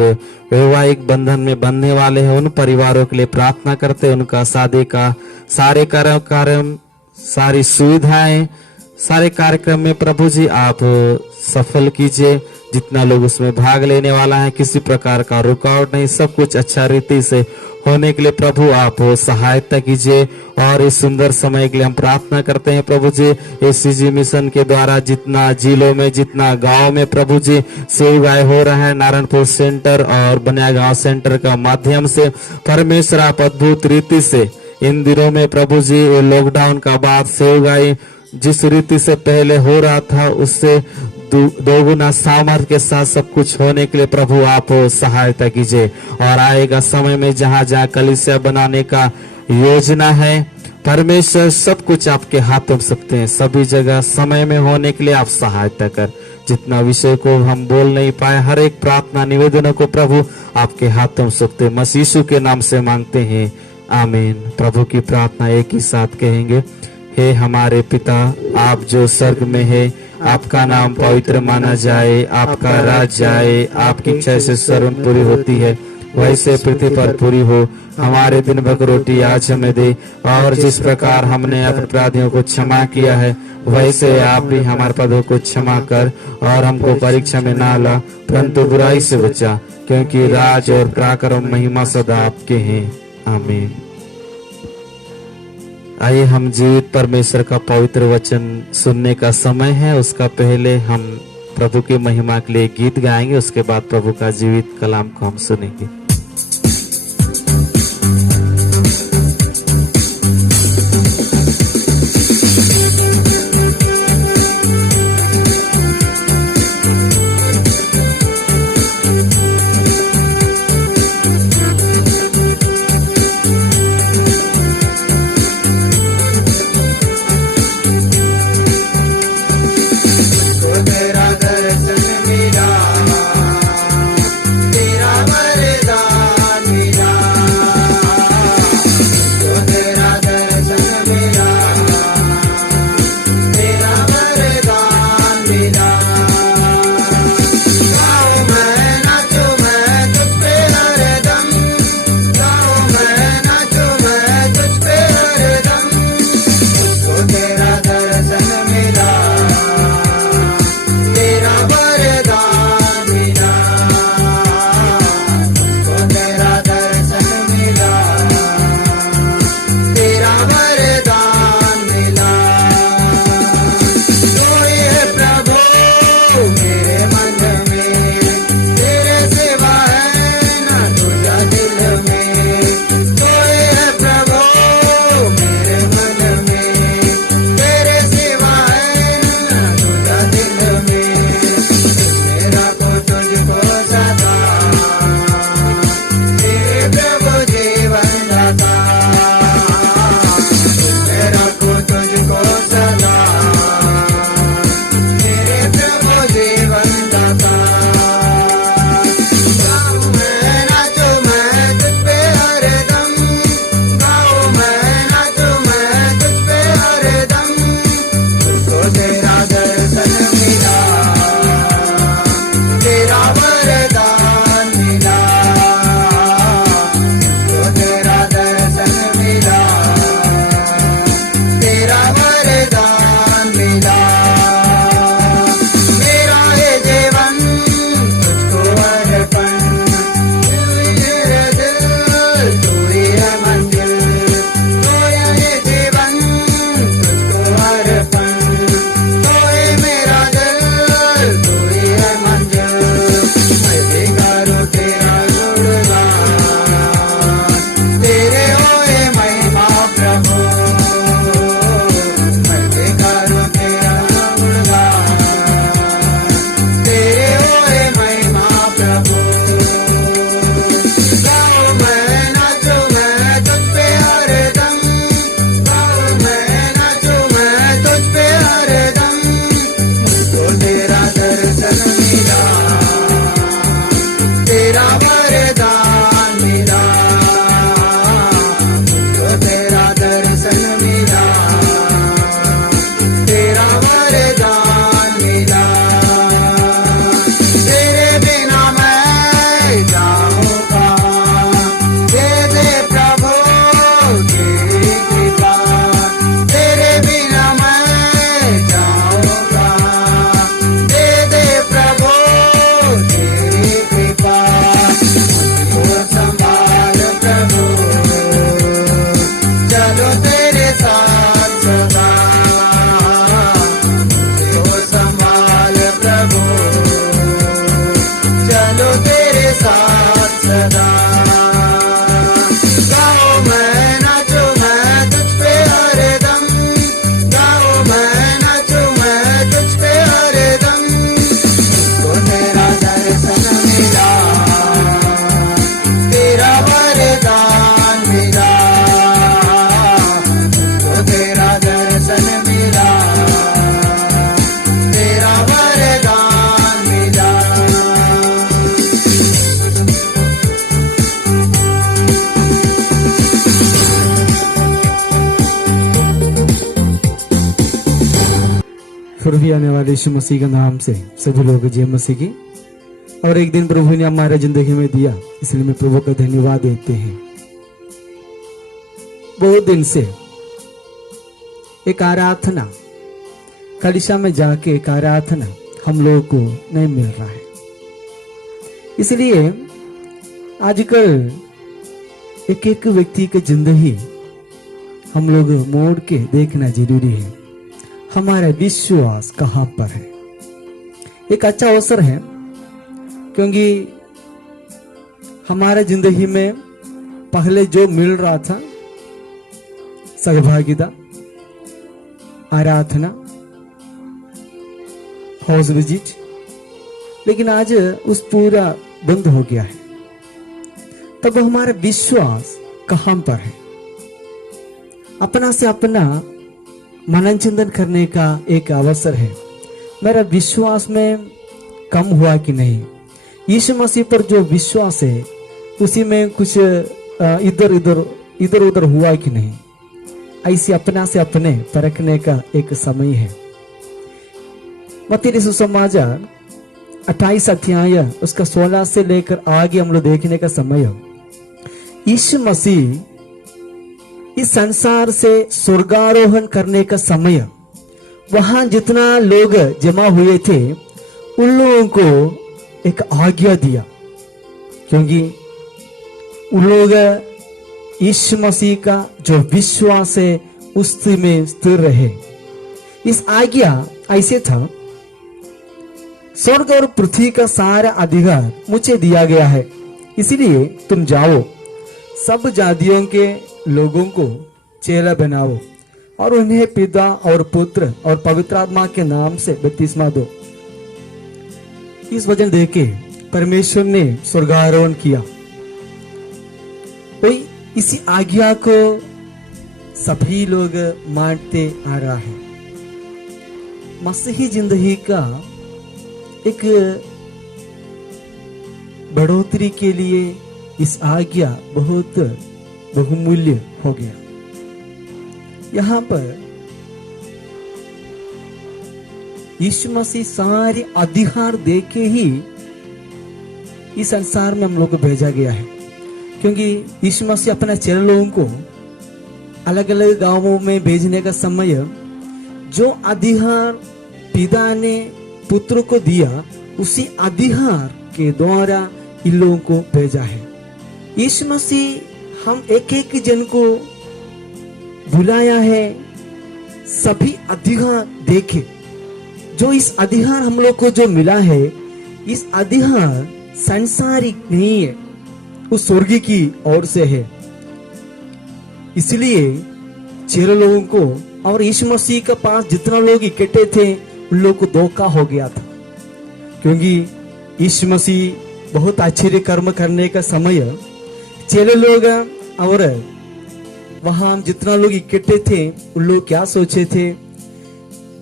वैवाहिक बंधन में बंधने वाले हैं उन परिवारों के लिए प्रार्थना करते हैं। उनका शादी का सारे कार्यक्रम, सारी सुविधाएं, सारे कार्यक्रम में प्रभु जी आप सफल कीजिए। जितना लोग उसमें भाग लेने वाला है किसी प्रकार का रुकावट नहीं, सब कुछ अच्छा रीति से होने के लिए प्रभु आप सहायता कीजिए। और इस सुंदर समय के लिए हम प्रार्थना करते हैं प्रभु जी, एससीजी मिशन के द्वारा जितना जिलों में, जितना गांव में प्रभु जी सेवाएं हो रहा है, नारायणपुर सेंटर और बनियागांव सेंटर का माध्यम से परमेश्वर आप अद्भुत रीति से इन दिनों में प्रभु जी लॉकडाउन का बाद सेवाएं जिस रीति से पहले हो रहा था उससे दोगुना सामर्थ्य के साथ सब कुछ होने के लिए प्रभु आप सहायता कीजिए। और आएगा समय में जहाँ जहाँ कलीसिया बनाने का योजना है परमेश्वर सब कुछ आपके हाथों में सकते हैं, सभी जगह समय में होने के लिए आप सहायता कर। जितना विषय को हम बोल नहीं पाए हर एक प्रार्थना निवेदनों को प्रभु आपके हाथों में सकते हैं, मसीह यीशु के नाम से मांगते हैं, आमीन। प्रभु की प्रार्थना एक ही साथ कहेंगे। हे हमारे पिता आप जो स्वर्ग में है, आपका नाम पवित्र माना जाए, आपका राज्य आए, आपकी इच्छा से स्वर्ग में पूरी होती है वैसे पृथ्वी पर पूरी हो। हमारे दिन भर की रोटी आज हमें दे, और जिस प्रकार हमने अपने अपराधियों को क्षमा किया है वैसे आप भी हमारे अपराधों को क्षमा कर, और हमको परीक्षा में ना ला परंतु बुराई से बचा, क्योंकि राज और पराक्रम महिमा सदा आपके हैं, आमीन। आइए हम जीवित परमेश्वर का पवित्र वचन सुनने का समय है। उसका पहले हम प्रभु की महिमा के लिए गीत गाएंगे, उसके बाद प्रभु का जीवित कलाम को हम सुनेंगे। फिर भी आने वाले यीशु मसीह के नाम से सभी लोग जय मसीह की। और एक दिन प्रभु ने हमारे जिंदगी में दिया, इसलिए मैं प्रभु का धन्यवाद देते हैं। बहुत दिन से एक आराधना, कलिशा में जाके एक आराधना हम लोगों को नहीं मिल रहा है। इसलिए आजकल एक एक व्यक्ति की जिंदगी हम लोग मोड़ के देखना जरूरी है। हमारा विश्वास कहाँ पर है? एक अच्छा अवसर है, क्योंकि हमारे जिंदगी में पहले जो मिल रहा था सहभागिता, आराधना, हाउस विजिट, लेकिन आज उस पूरा बंद हो गया है। तब हमारा विश्वास कहां पर है? अपना से अपना मनन चिंतन करने का एक अवसर है। मेरा विश्वास में कम हुआ कि नहीं? यीशु मसीह पर जो विश्वास है उसी में कुछ इधर उधर हुआ कि नहीं? ऐसे अपना से अपने परखने का एक समय है। मत्ती सुसमाचार 28 अध्याय उसका 16 से लेकर आगे हम लोग देखने का समय है। यीशु मसीह इस संसार से स्वर्गारोहण करने का समय, वहां जितना लोग जमा हुए थे उन लोगों को एक आज्ञा दिया, क्योंकि उन लोग यीशु मसीह का जो विश्वास है उसमें स्थिर रहे। इस आज्ञा ऐसे था, स्वर्ग और पृथ्वी का सारा अधिकार मुझे दिया गया है, इसलिए तुम जाओ, सब जातियों के लोगों को चेला बनाओ और उन्हें पिता और पुत्र और पवित्र आत्मा के नाम से बपतिस्मा दो। इस वचन देके परमेश्वर ने स्वर्गारोहण किया। वही इसी आज्ञा को सभी लोग मानते आ रहा है। मसीही जिंदगी का एक बढ़ोतरी के लिए इस आज्ञा बहुत बहुमूल्य हो गया। यहाँ पर यीशु मसीह सारे अधिकार देके ही इस संसार में हम लोग को भेजा गया है, क्योंकि यीशु मसीह अपने चेले लोगों को अलग अलग गांवों में भेजने का समय जो अधिकार पिता ने पुत्र को दिया उसी अधिकार के द्वारा इन लोगों को भेजा है। यीशु मसीह हम एक एक जन को बुलाया है, सभी अधिकार देखे। जो इस अधिकार हम लोग को जो मिला है, इस अधिकार सांसारिक नहीं है, उस स्वर्ग की ओर से है। इसलिए चेले लोगों को और यीशु मसीह के पास जितना लोग इकट्ठे थे उन लोगों को धोखा हो गया था, क्योंकि यीशु मसीह बहुत आश्चर्य कर्म करने का समय चेले लोग और वहां जितना लोग इकट्ठे थे उन लोग क्या सोचे थे?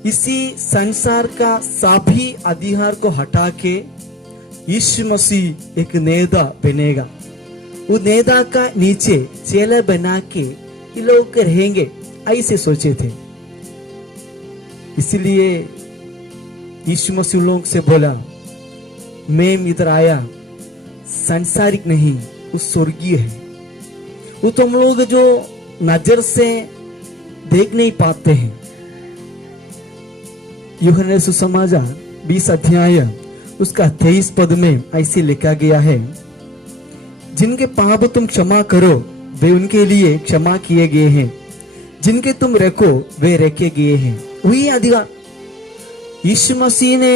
इसी संसार का सभी अधिकार को हटा के यीशु मसीह एक नेता बनेगा, वो नेता का नीचे चेला बना के ये लोग रहेंगे, ऐसे सोचे थे। इसलिए यीशु मसीह लोग से बोला, मैं इधर आया सांसारिक नहीं, वो स्वर्गीय है। वो तुम लोग जो नजर से देख नहीं पाते हैं। यूहन्ना सुसमाचार 20 अध्याय उसका 23 पद में ऐसे लिखा गया है, जिनके पाप तुम क्षमा करो वे उनके लिए क्षमा किए गए हैं, जिनके तुम रखो वे रखे गए हैं। वही अधिकार यीशु मसीह ने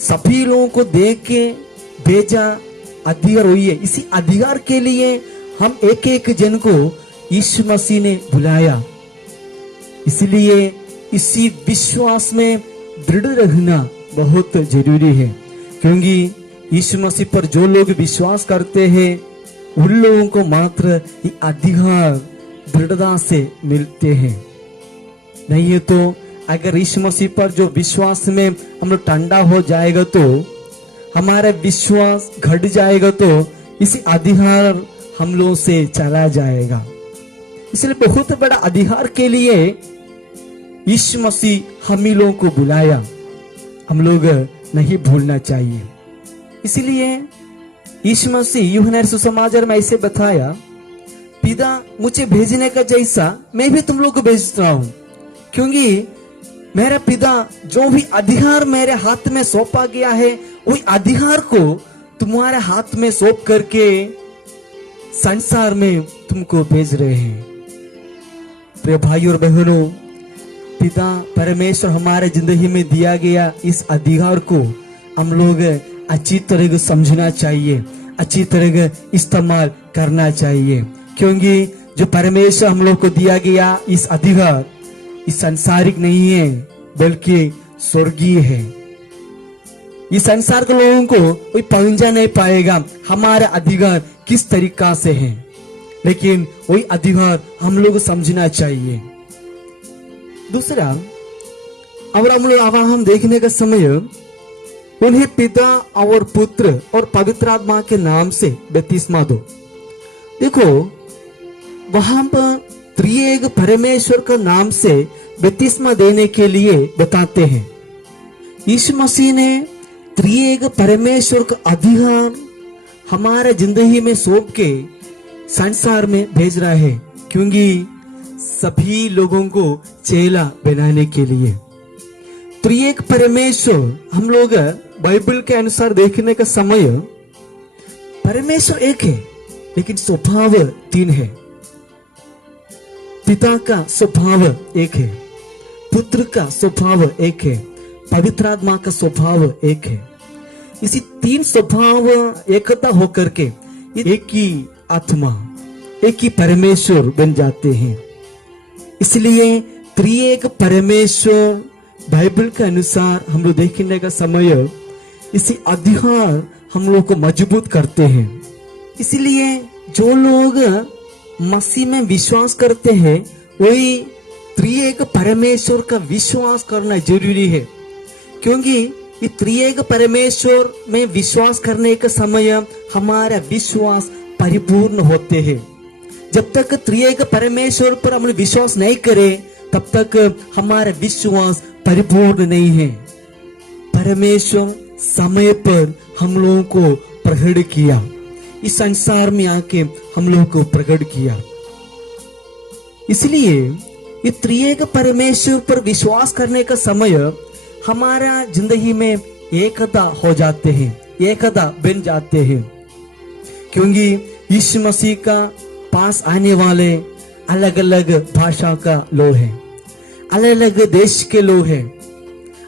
सभी लोगों को देख के भेजा, अधिकार हुई है। इसी अधिकार के लिए हम एक एक जन को यीशु मसीह ने बुलाया। इसलिए इसी विश्वास में दृढ़ रहना बहुत जरूरी है, क्योंकि यीशु मसीह पर जो लोग विश्वास करते हैं उन लोगों को मात्र ये अधिकार दृढ़ता से मिलते हैं। नहीं है तो अगर यीशु मसीह पर जो विश्वास में हम लोग ठंडा हो जाएगा तो हमारा विश्वास घट जाएगा, तो इसी अधिकार हम लोगों से चला जाएगा। इसलिए बहुत बड़ा अधिकार के लिए यीशु मसीह हम ही लोगों को बुलाया, हम लोग नहीं भूलना चाहिए। इसलिए यीशु मसीह यूहन्ना सुसमाचार में ऐसे बताया, पिता मुझे भेजने का जैसा मैं भी तुम लोग को भेजता हूं, क्योंकि मेरा पिता जो भी अधिकार मेरे हाथ में सौंपा गया है वही अधिकार को तुम्हारे हाथ में सौंप करके संसार में तुमको भेज रहे हैं। प्रिय भाई और बहनों, पिता परमेश्वर हमारे जिंदगी में दिया गया इस अधिकार को हम लोग अच्छी तरह से समझना चाहिए, अच्छी तरह से इस्तेमाल करना चाहिए, क्योंकि जो परमेश्वर हम लोग को दिया गया इस अधिकार इस संसारिक नहीं है बल्कि स्वर्गीय है। इस संसार के लोगों को कोई पहुंचा नहीं पाएगा हमारा अधिकार किस तरीका से है, लेकिन वही अधिकार हम लोग समझना चाहिए। दूसरा, अब हम देखने का समय उन्हें पिता और पुत्र और पवित्र आत्मा के नाम से बपतिस्मा दो। देखो वहां पर त्रिएक परमेश्वर का नाम से बपतिस्मा देने के लिए बताते हैं। यीशु मसीह ने त्रिएक परमेश्वर का अधिकार हमारे जिंदगी में सौंप के संसार में भेज रहा है, क्योंकि सभी लोगों को चेला बनाने के लिए। त्रिएक परमेश्वर हम लोग बाइबल के अनुसार देखने का समय परमेश्वर एक है लेकिन स्वभाव तीन है। पिता का स्वभाव एक है, पुत्र का स्वभाव एक है, पवित्र आत्मा का स्वभाव एक है। इसी तीन स्वभाव एकता होकर के एक ही आत्मा, एक ही परमेश्वर बन जाते हैं। इसलिए त्रिएक परमेश्वर बाइबल के अनुसार हम लोग देखने का समय इसी अधिकार हम लोग को मजबूत करते हैं। इसलिए जो लोग मसीह में विश्वास करते हैं वही त्रिएक परमेश्वर का विश्वास करना जरूरी है, क्योंकि ये त्रिएक परमेश्वर में विश्वास करने का समय हमारा विश्वास परिपूर्ण होते हैं। जब तक त्रिएक परमेश्वर पर हम विश्वास नहीं करें तब तक हमारा विश्वास परिपूर्ण नहीं है। परमेश्वर समय पर हम लोगों को प्रकट किया, इस संसार में आके हम लोगों को प्रकट किया। इसलिए ये त्रिएक परमेश्वर पर विश्वास करने का समय हमारा जिंदगी में एकता हो जाते हैं, एकता बन जाते हैं, क्योंकि यीशु मसीह का पास आने वाले अलग अलग भाषा का लोग हैं, अलग अलग देश के लोग हैं,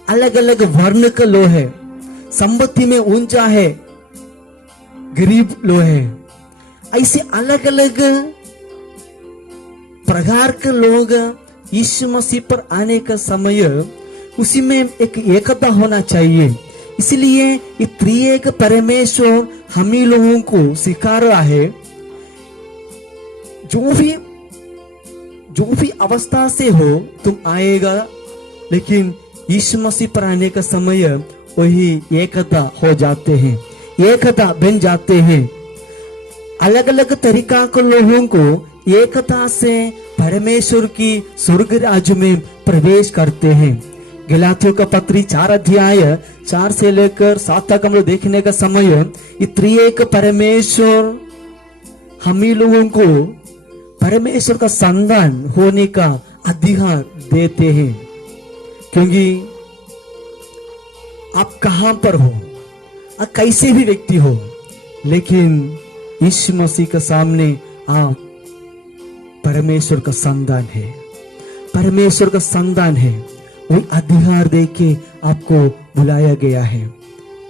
अलग अलग वर्ण के लोग हैं, संपत्ति में ऊंचा है, गरीब लोग हैं। ऐसे अलग अलग प्रकार के लोग यीशु मसीह पर आने का समय उसी में एक एकता होना चाहिए। इसलिए ये त्रिएक परमेश्वर हम ही लोगों को सिखा रहा है, जो भी अवस्था से हो तुम आएगा, लेकिन यीशु मसीह पर आने का समय वही एकता हो जाते हैं, एकता बन जाते हैं। अलग अलग तरीका के लोगों को एकता से परमेश्वर की स्वर्ग राज्य में प्रवेश करते हैं। गलातियों का पत्री 4 अध्याय 4 से लेकर 7 तक हम लोग देखने का समय ये त्रिएक परमेश्वर हम ही लोगों को परमेश्वर का संतान होने का अधिकार देते हैं। क्योंकि आप कहां पर हो, आप कैसे भी व्यक्ति हो, लेकिन यीशु मसीह के सामने आप परमेश्वर का संतान है, परमेश्वर का संतान है। वही अधिकार देके आपको बुलाया गया है।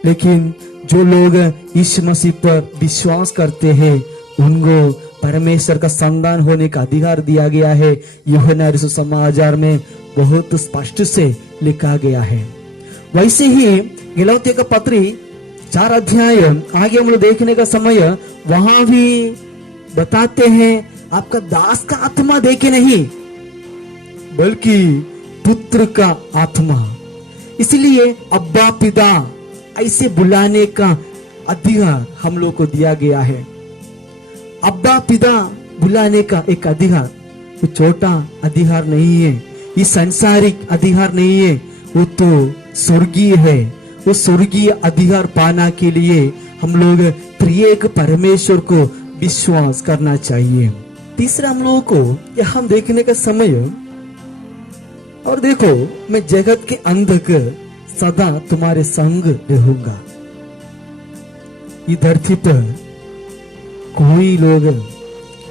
लेकिन जो लोग यीशु मसीह पर विश्वास करते हैं उनको परमेश्वर का संतान होने का अधिकार दिया गया है। यूहन्ना सुसमाचार में बहुत स्पष्ट से लिखा गया है। वैसे ही गलातियों का पत्री 4 अध्याय आगे हम लोग देखने का समय वहां भी बताते हैं, आपका दास का आत्मा देके नहीं बल्कि पुत्र का आत्मा। इसलिए अब्बा पिता ऐसे बुलाने का अधिकार हम लोग को दिया गया है। अब्बा पिता बुलाने का एक अधिकार, तो छोटा अधिकार नहीं है, ये सांसारिक अधिकार नहीं है, वो तो स्वर्गीय है। उस स्वर्गीय अधिकार पाना के लिए हम लोग त्रिएक परमेश्वर को विश्वास करना चाहिए। तीसरा हम लोगों को यहाँ देखने का समय, और देखो मैं जगत के अंदर सदा तुम्हारे संग रहूंगा। ये धरती पर कोई लोग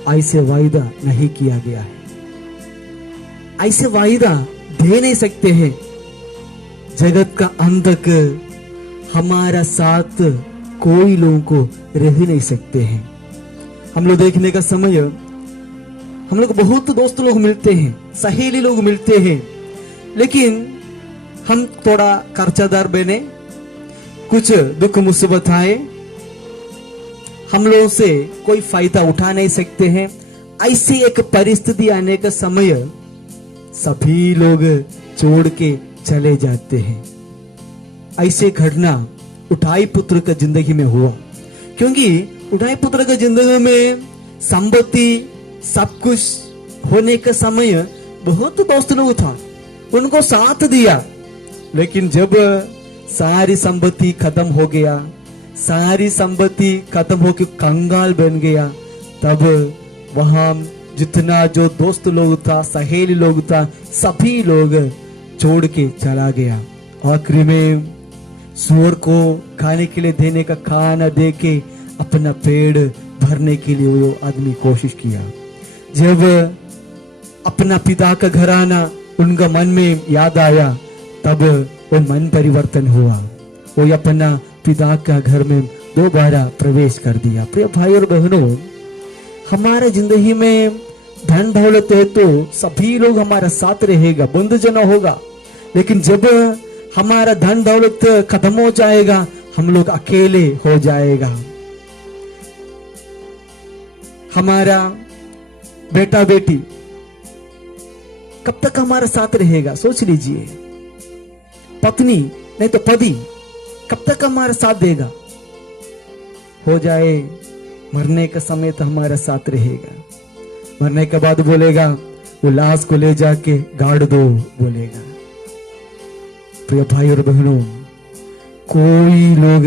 ऐसे वायदा नहीं किया गया है, ऐसे वायदा दे नहीं सकते हैं। जगत का अंत तक हमारा साथ कोई लोगों को रह नहीं सकते हैं। हम लोग देखने का समय, हम लोग बहुत दोस्त लोग मिलते हैं, सहेली लोग मिलते हैं, लेकिन हम थोड़ा कर्जादार बने, कुछ दुख मुसीबत आए, हम लोगों से कोई फायदा उठा नहीं सकते हैं। ऐसी एक परिस्थिति आने का समय सभी लोग छोड़ के चले जाते हैं। ऐसे घटना उठाई पुत्र का जिंदगी में हुआ, क्योंकि उठाई पुत्र का जिंदगी में संपत्ति सब कुछ होने का समय बहुत दोस्त लोग था, उनको साथ दिया, लेकिन जब सारी संपत्ति खत्म हो गया, सारी संपत्ति खत्म होकर कंगाल बन गया, तब वहां जितना जो दोस्त लोग था, सहेली लोग था, सभी लोग छोड़ के चला गया। आखिरी में सूअर को खाने के लिए देने का खाना दे के अपना पेट भरने के लिए वो आदमी कोशिश किया। जब अपना पिता का घराना उनका मन में याद आया, तब वो मन परिवर्तन हुआ, वो अपना पिता का घर में दोबारा प्रवेश कर दिया। प्रिय भाई और बहनों, हमारे जिंदगी में धन दौलत है तो सभी लोग हमारा साथ रहेगा, बंधुजन होगा, लेकिन जब हमारा धन दौलत खत्म हो जाएगा, हम लोग अकेले हो जाएगा। हमारा बेटा बेटी कब तक हमारा साथ रहेगा, सोच लीजिए। पत्नी नहीं तो पति कब तक हमारा साथ देगा। हो जाए मरने का समय तो हमारा साथ रहेगा, मरने के बाद बोलेगा वो लाश को ले जाके गाड़ दो, बोलेगा। प्रिय भाई और बहनों, कोई लोग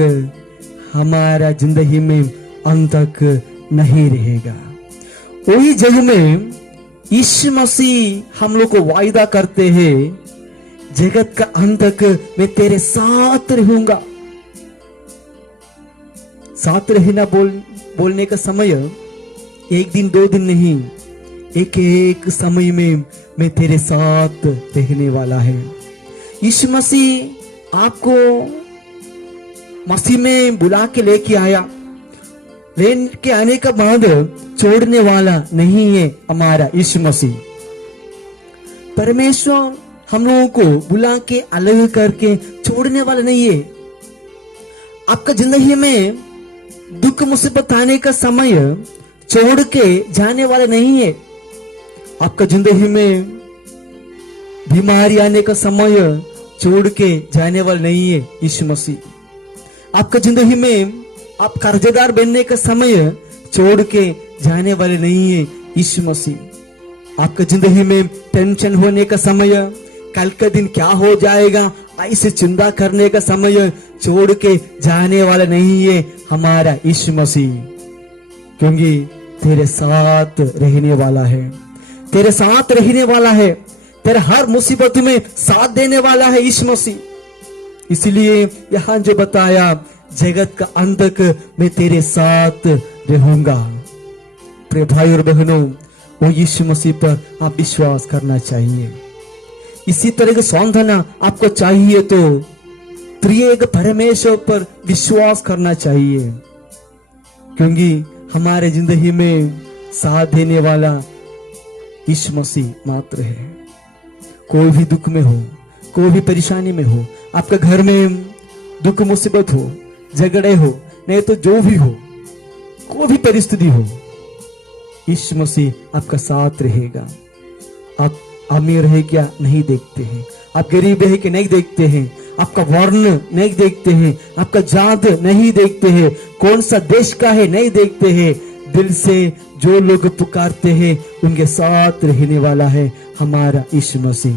हमारा जिंदगी में अंत तक नहीं रहेगा। वही जग में यीशु मसीह हम लोग को वायदा करते हैं, जगत का अंत तक मैं तेरे साथ रहूंगा। साथ रहना बोलने का समय एक दिन दो दिन नहीं, एक एक समय में मैं तेरे साथ रहने वाला है। यीशु मसीह आपको मसीह में बुला के लेके आया, लेके आने का बाद छोड़ने वाला नहीं है हमारा यीशु मसीह। परमेश्वर हम लोगों को बुला के अलग करके छोड़ने वाला नहीं है। आपका जिंदगी में दुख मुसीबत आने का समय छोड़ के जाने वाला नहीं है। आपका जिंदगी में बीमारी आने का समय छोड़ के जाने वाला नहीं है यीशु मसीह। आपका जिंदगी में आप कर्जदार बनने का समय छोड़ के जाने वाले नहीं है यीशु मसीह। आपका जिंदगी में टेंशन होने का समय, कल का दिन क्या हो जाएगा, ऐसे चिंता करने का समय छोड़ के जाने वाला नहीं है हमारा यीशु मसीह, क्योंकि तेरे साथ रहने वाला है, तेरे साथ रहने वाला है, तेरे हर मुसीबत में साथ देने वाला है यीशु मसीह। इसलिए यहाँ जो बताया, जगत का अंत तक मैं तेरे साथ रहूंगा। प्रिय भाई और बहनों, वो यीशु मसीह पर आप विश्वास करना चाहिए। इसी तरह का सांत्वना आपको चाहिए तो त्रिएक परमेश्वर पर विश्वास करना चाहिए, क्योंकि हमारे जिंदगी में साथ देने वाला यीशु मसीह मात्र है। कोई भी दुख में हो, कोई भी परेशानी में हो, आपका घर में दुख मुसीबत हो, झगड़े हो, नहीं तो जो भी हो, कोई भी परिस्थिति हो, यीशु मसीह आपका साथ रहेगा। आप अमीर है क्या नहीं देखते हैं, आप गरीब है कि नहीं देखते हैं, आपका वर्ण नहीं देखते हैं, आपका जात नहीं देखते हैं, कौन सा देश का है नहीं देखते हैं। दिल से जो लोग पुकारते हैं उनके साथ रहने वाला है हमारा यीशु मसीह।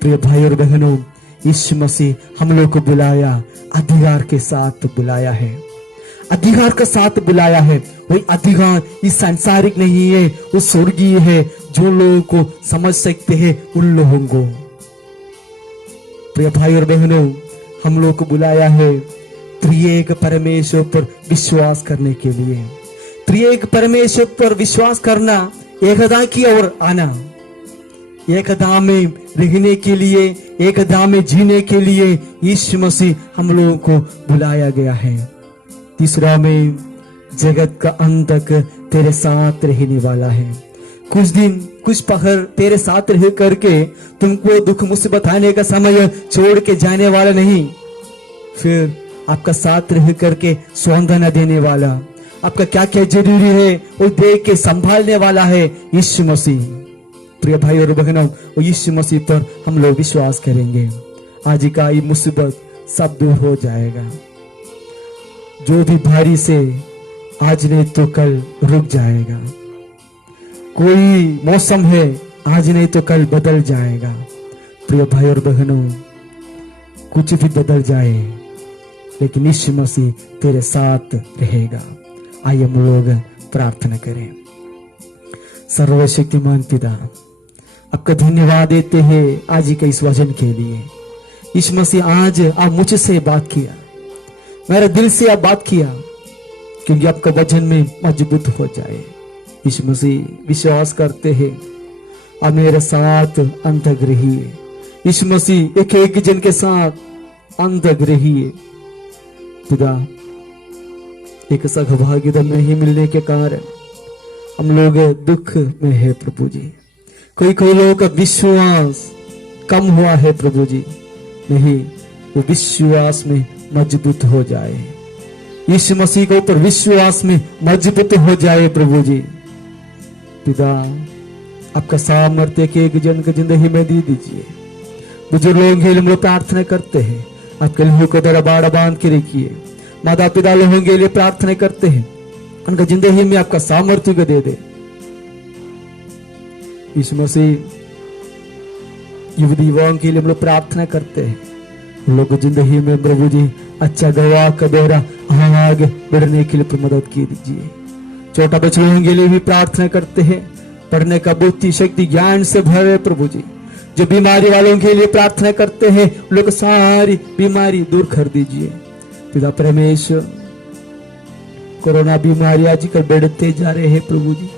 प्रिय भाई और बहनों, यीशु मसीह हम लोग को बुलाया, अधिकार के साथ बुलाया है, अधिकार के साथ बुलाया है। वही अधिकार इस सांसारिक नहीं है, वो स्वर्गीय है, जो लोगों को समझ सकते हैं उन लोगों को। प्रिय भाई और बहनों, हम लोग को बुलाया है त्रिएक परमेश्वर पर विश्वास करने के लिए। त्रिएक परमेश्वर पर विश्वास करना, एकता की ओर आना, एकता में रहने के लिए, एकता में जीने के लिए यीशु मसीह हम लोगों को बुलाया गया है। तीसरा में जगत का अंत तक तेरे साथ रहने वाला है। कुछ दिन कुछ पहर तेरे साथ रह करके तुमको दुख मुसीबत आने का समय छोड़ के जाने वाला नहीं, फिर आपका साथ रह करके सांत्वना देने वाला, आपका क्या क्या जरूरी है वो देख के संभालने वाला है यीशु मसीह। प्रिय भाई और बहनों, वो यीशु मसीह पर हम लोग विश्वास करेंगे, आज का ये मुसीबत सब दूर हो जाएगा। जो भी भारी से आज नहीं तो कल रुक जाएगा। कोई मौसम है, आज नहीं तो कल बदल जाएगा। प्रिय भाई और बहनों, कुछ भी बदल जाए लेकिन यीशु मसीह तेरे साथ रहेगा। आइए हम लोग प्रार्थना करें। सर्वशक्तिमान पिता, आपका धन्यवाद देते हैं आज के इस वचन के लिए। यीशु मसीह, आज आप मुझसे बात किया, मेरे दिल से आप बात किया, क्योंकि आपका वचन में मजबूत हो जाए। यीशु मसीह, विश्वास करते हैं आप मेरे साथ अंत तक रहिए। यीशु मसीह, एक एक जन के साथ अंत तक रहिए। पिता, एक सौभाग्य नहीं मिलने के कारण हम लोग दुख में है प्रभु जी। कोई कोई लोगों का विश्वास कम हुआ है प्रभु जी, नहीं, वो विश्वास में मजबूत हो जाए। यीशु मसीह के ऊपर विश्वास में मजबूत हो जाए प्रभु जी। पिता, आपका सामर्थ्य के एक जन की जिंदगी में दे दीजिए। बुजुर्गों के लिए हम लोग प्रार्थना करते हैं, आपके लोगों को दरबार बांध के रखिए। माता पिता लोगों के लिए प्रार्थना करते हैं, उनका जिंदगी में आपका सामर्थ्य को दे दे। यीशु मसीह, युवती युवाओं के लिए हम लोग प्रार्थना करते हैं, उन लोगों को जिंदगी में प्रभु जी अच्छा गवाह का बेहरा आगे बढ़ने के लिए मदद की दीजिए। छोटा बच्चों के लिए भी प्रार्थना करते हैं, पढ़ने का बुद्धि शक्ति ज्ञान से भरे प्रभु जी। जो बीमारी वालों के लिए प्रार्थना करते हैं, लोग सारी बीमारी दूर कर दीजिए। पिता परमेश्वर, कोरोना बीमारी आजकल बढ़ते जा रहे हैं प्रभु जी,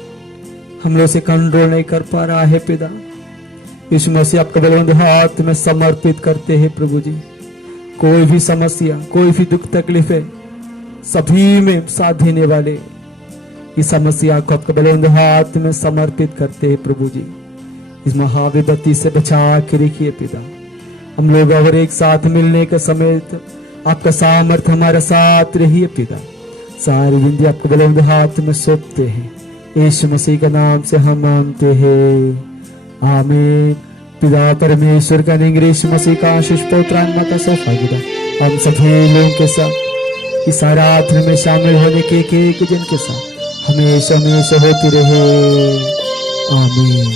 हम लोग से कंट्रोल नहीं कर पा रहा है पिता। यीशु मसीह, आपका बलवंत हाथ में समर्पित करते हैं प्रभु जी। कोई भी समस्या, कोई भी दुख तकलीफ है, सभी में साथ देने वाले इस समस्या को आपके बलवंत हाथ में समर्पित करते हैं प्रभु जी। इस महाविपत्ति से बचा के रखिए पिता। हम लोग और एक साथ मिलने के समय आपका सामर्थ्य हमारे साथ रहिए पिता। सारी जिंदगी आपके बलवंत हाथ में सौंपते हैं, यीशु मसीह के नाम से हम मांगते हैं, आमीन। पिता परमेश्वर का निग्रह, यीशु मसीह का आशीष, पवित्र आत्मा का सौभाग्य हम सभी लोगों के साथ इस आराधना में शामिल होने के एक जन के साथ हमेशा हमेशा होती रहे, आमीन।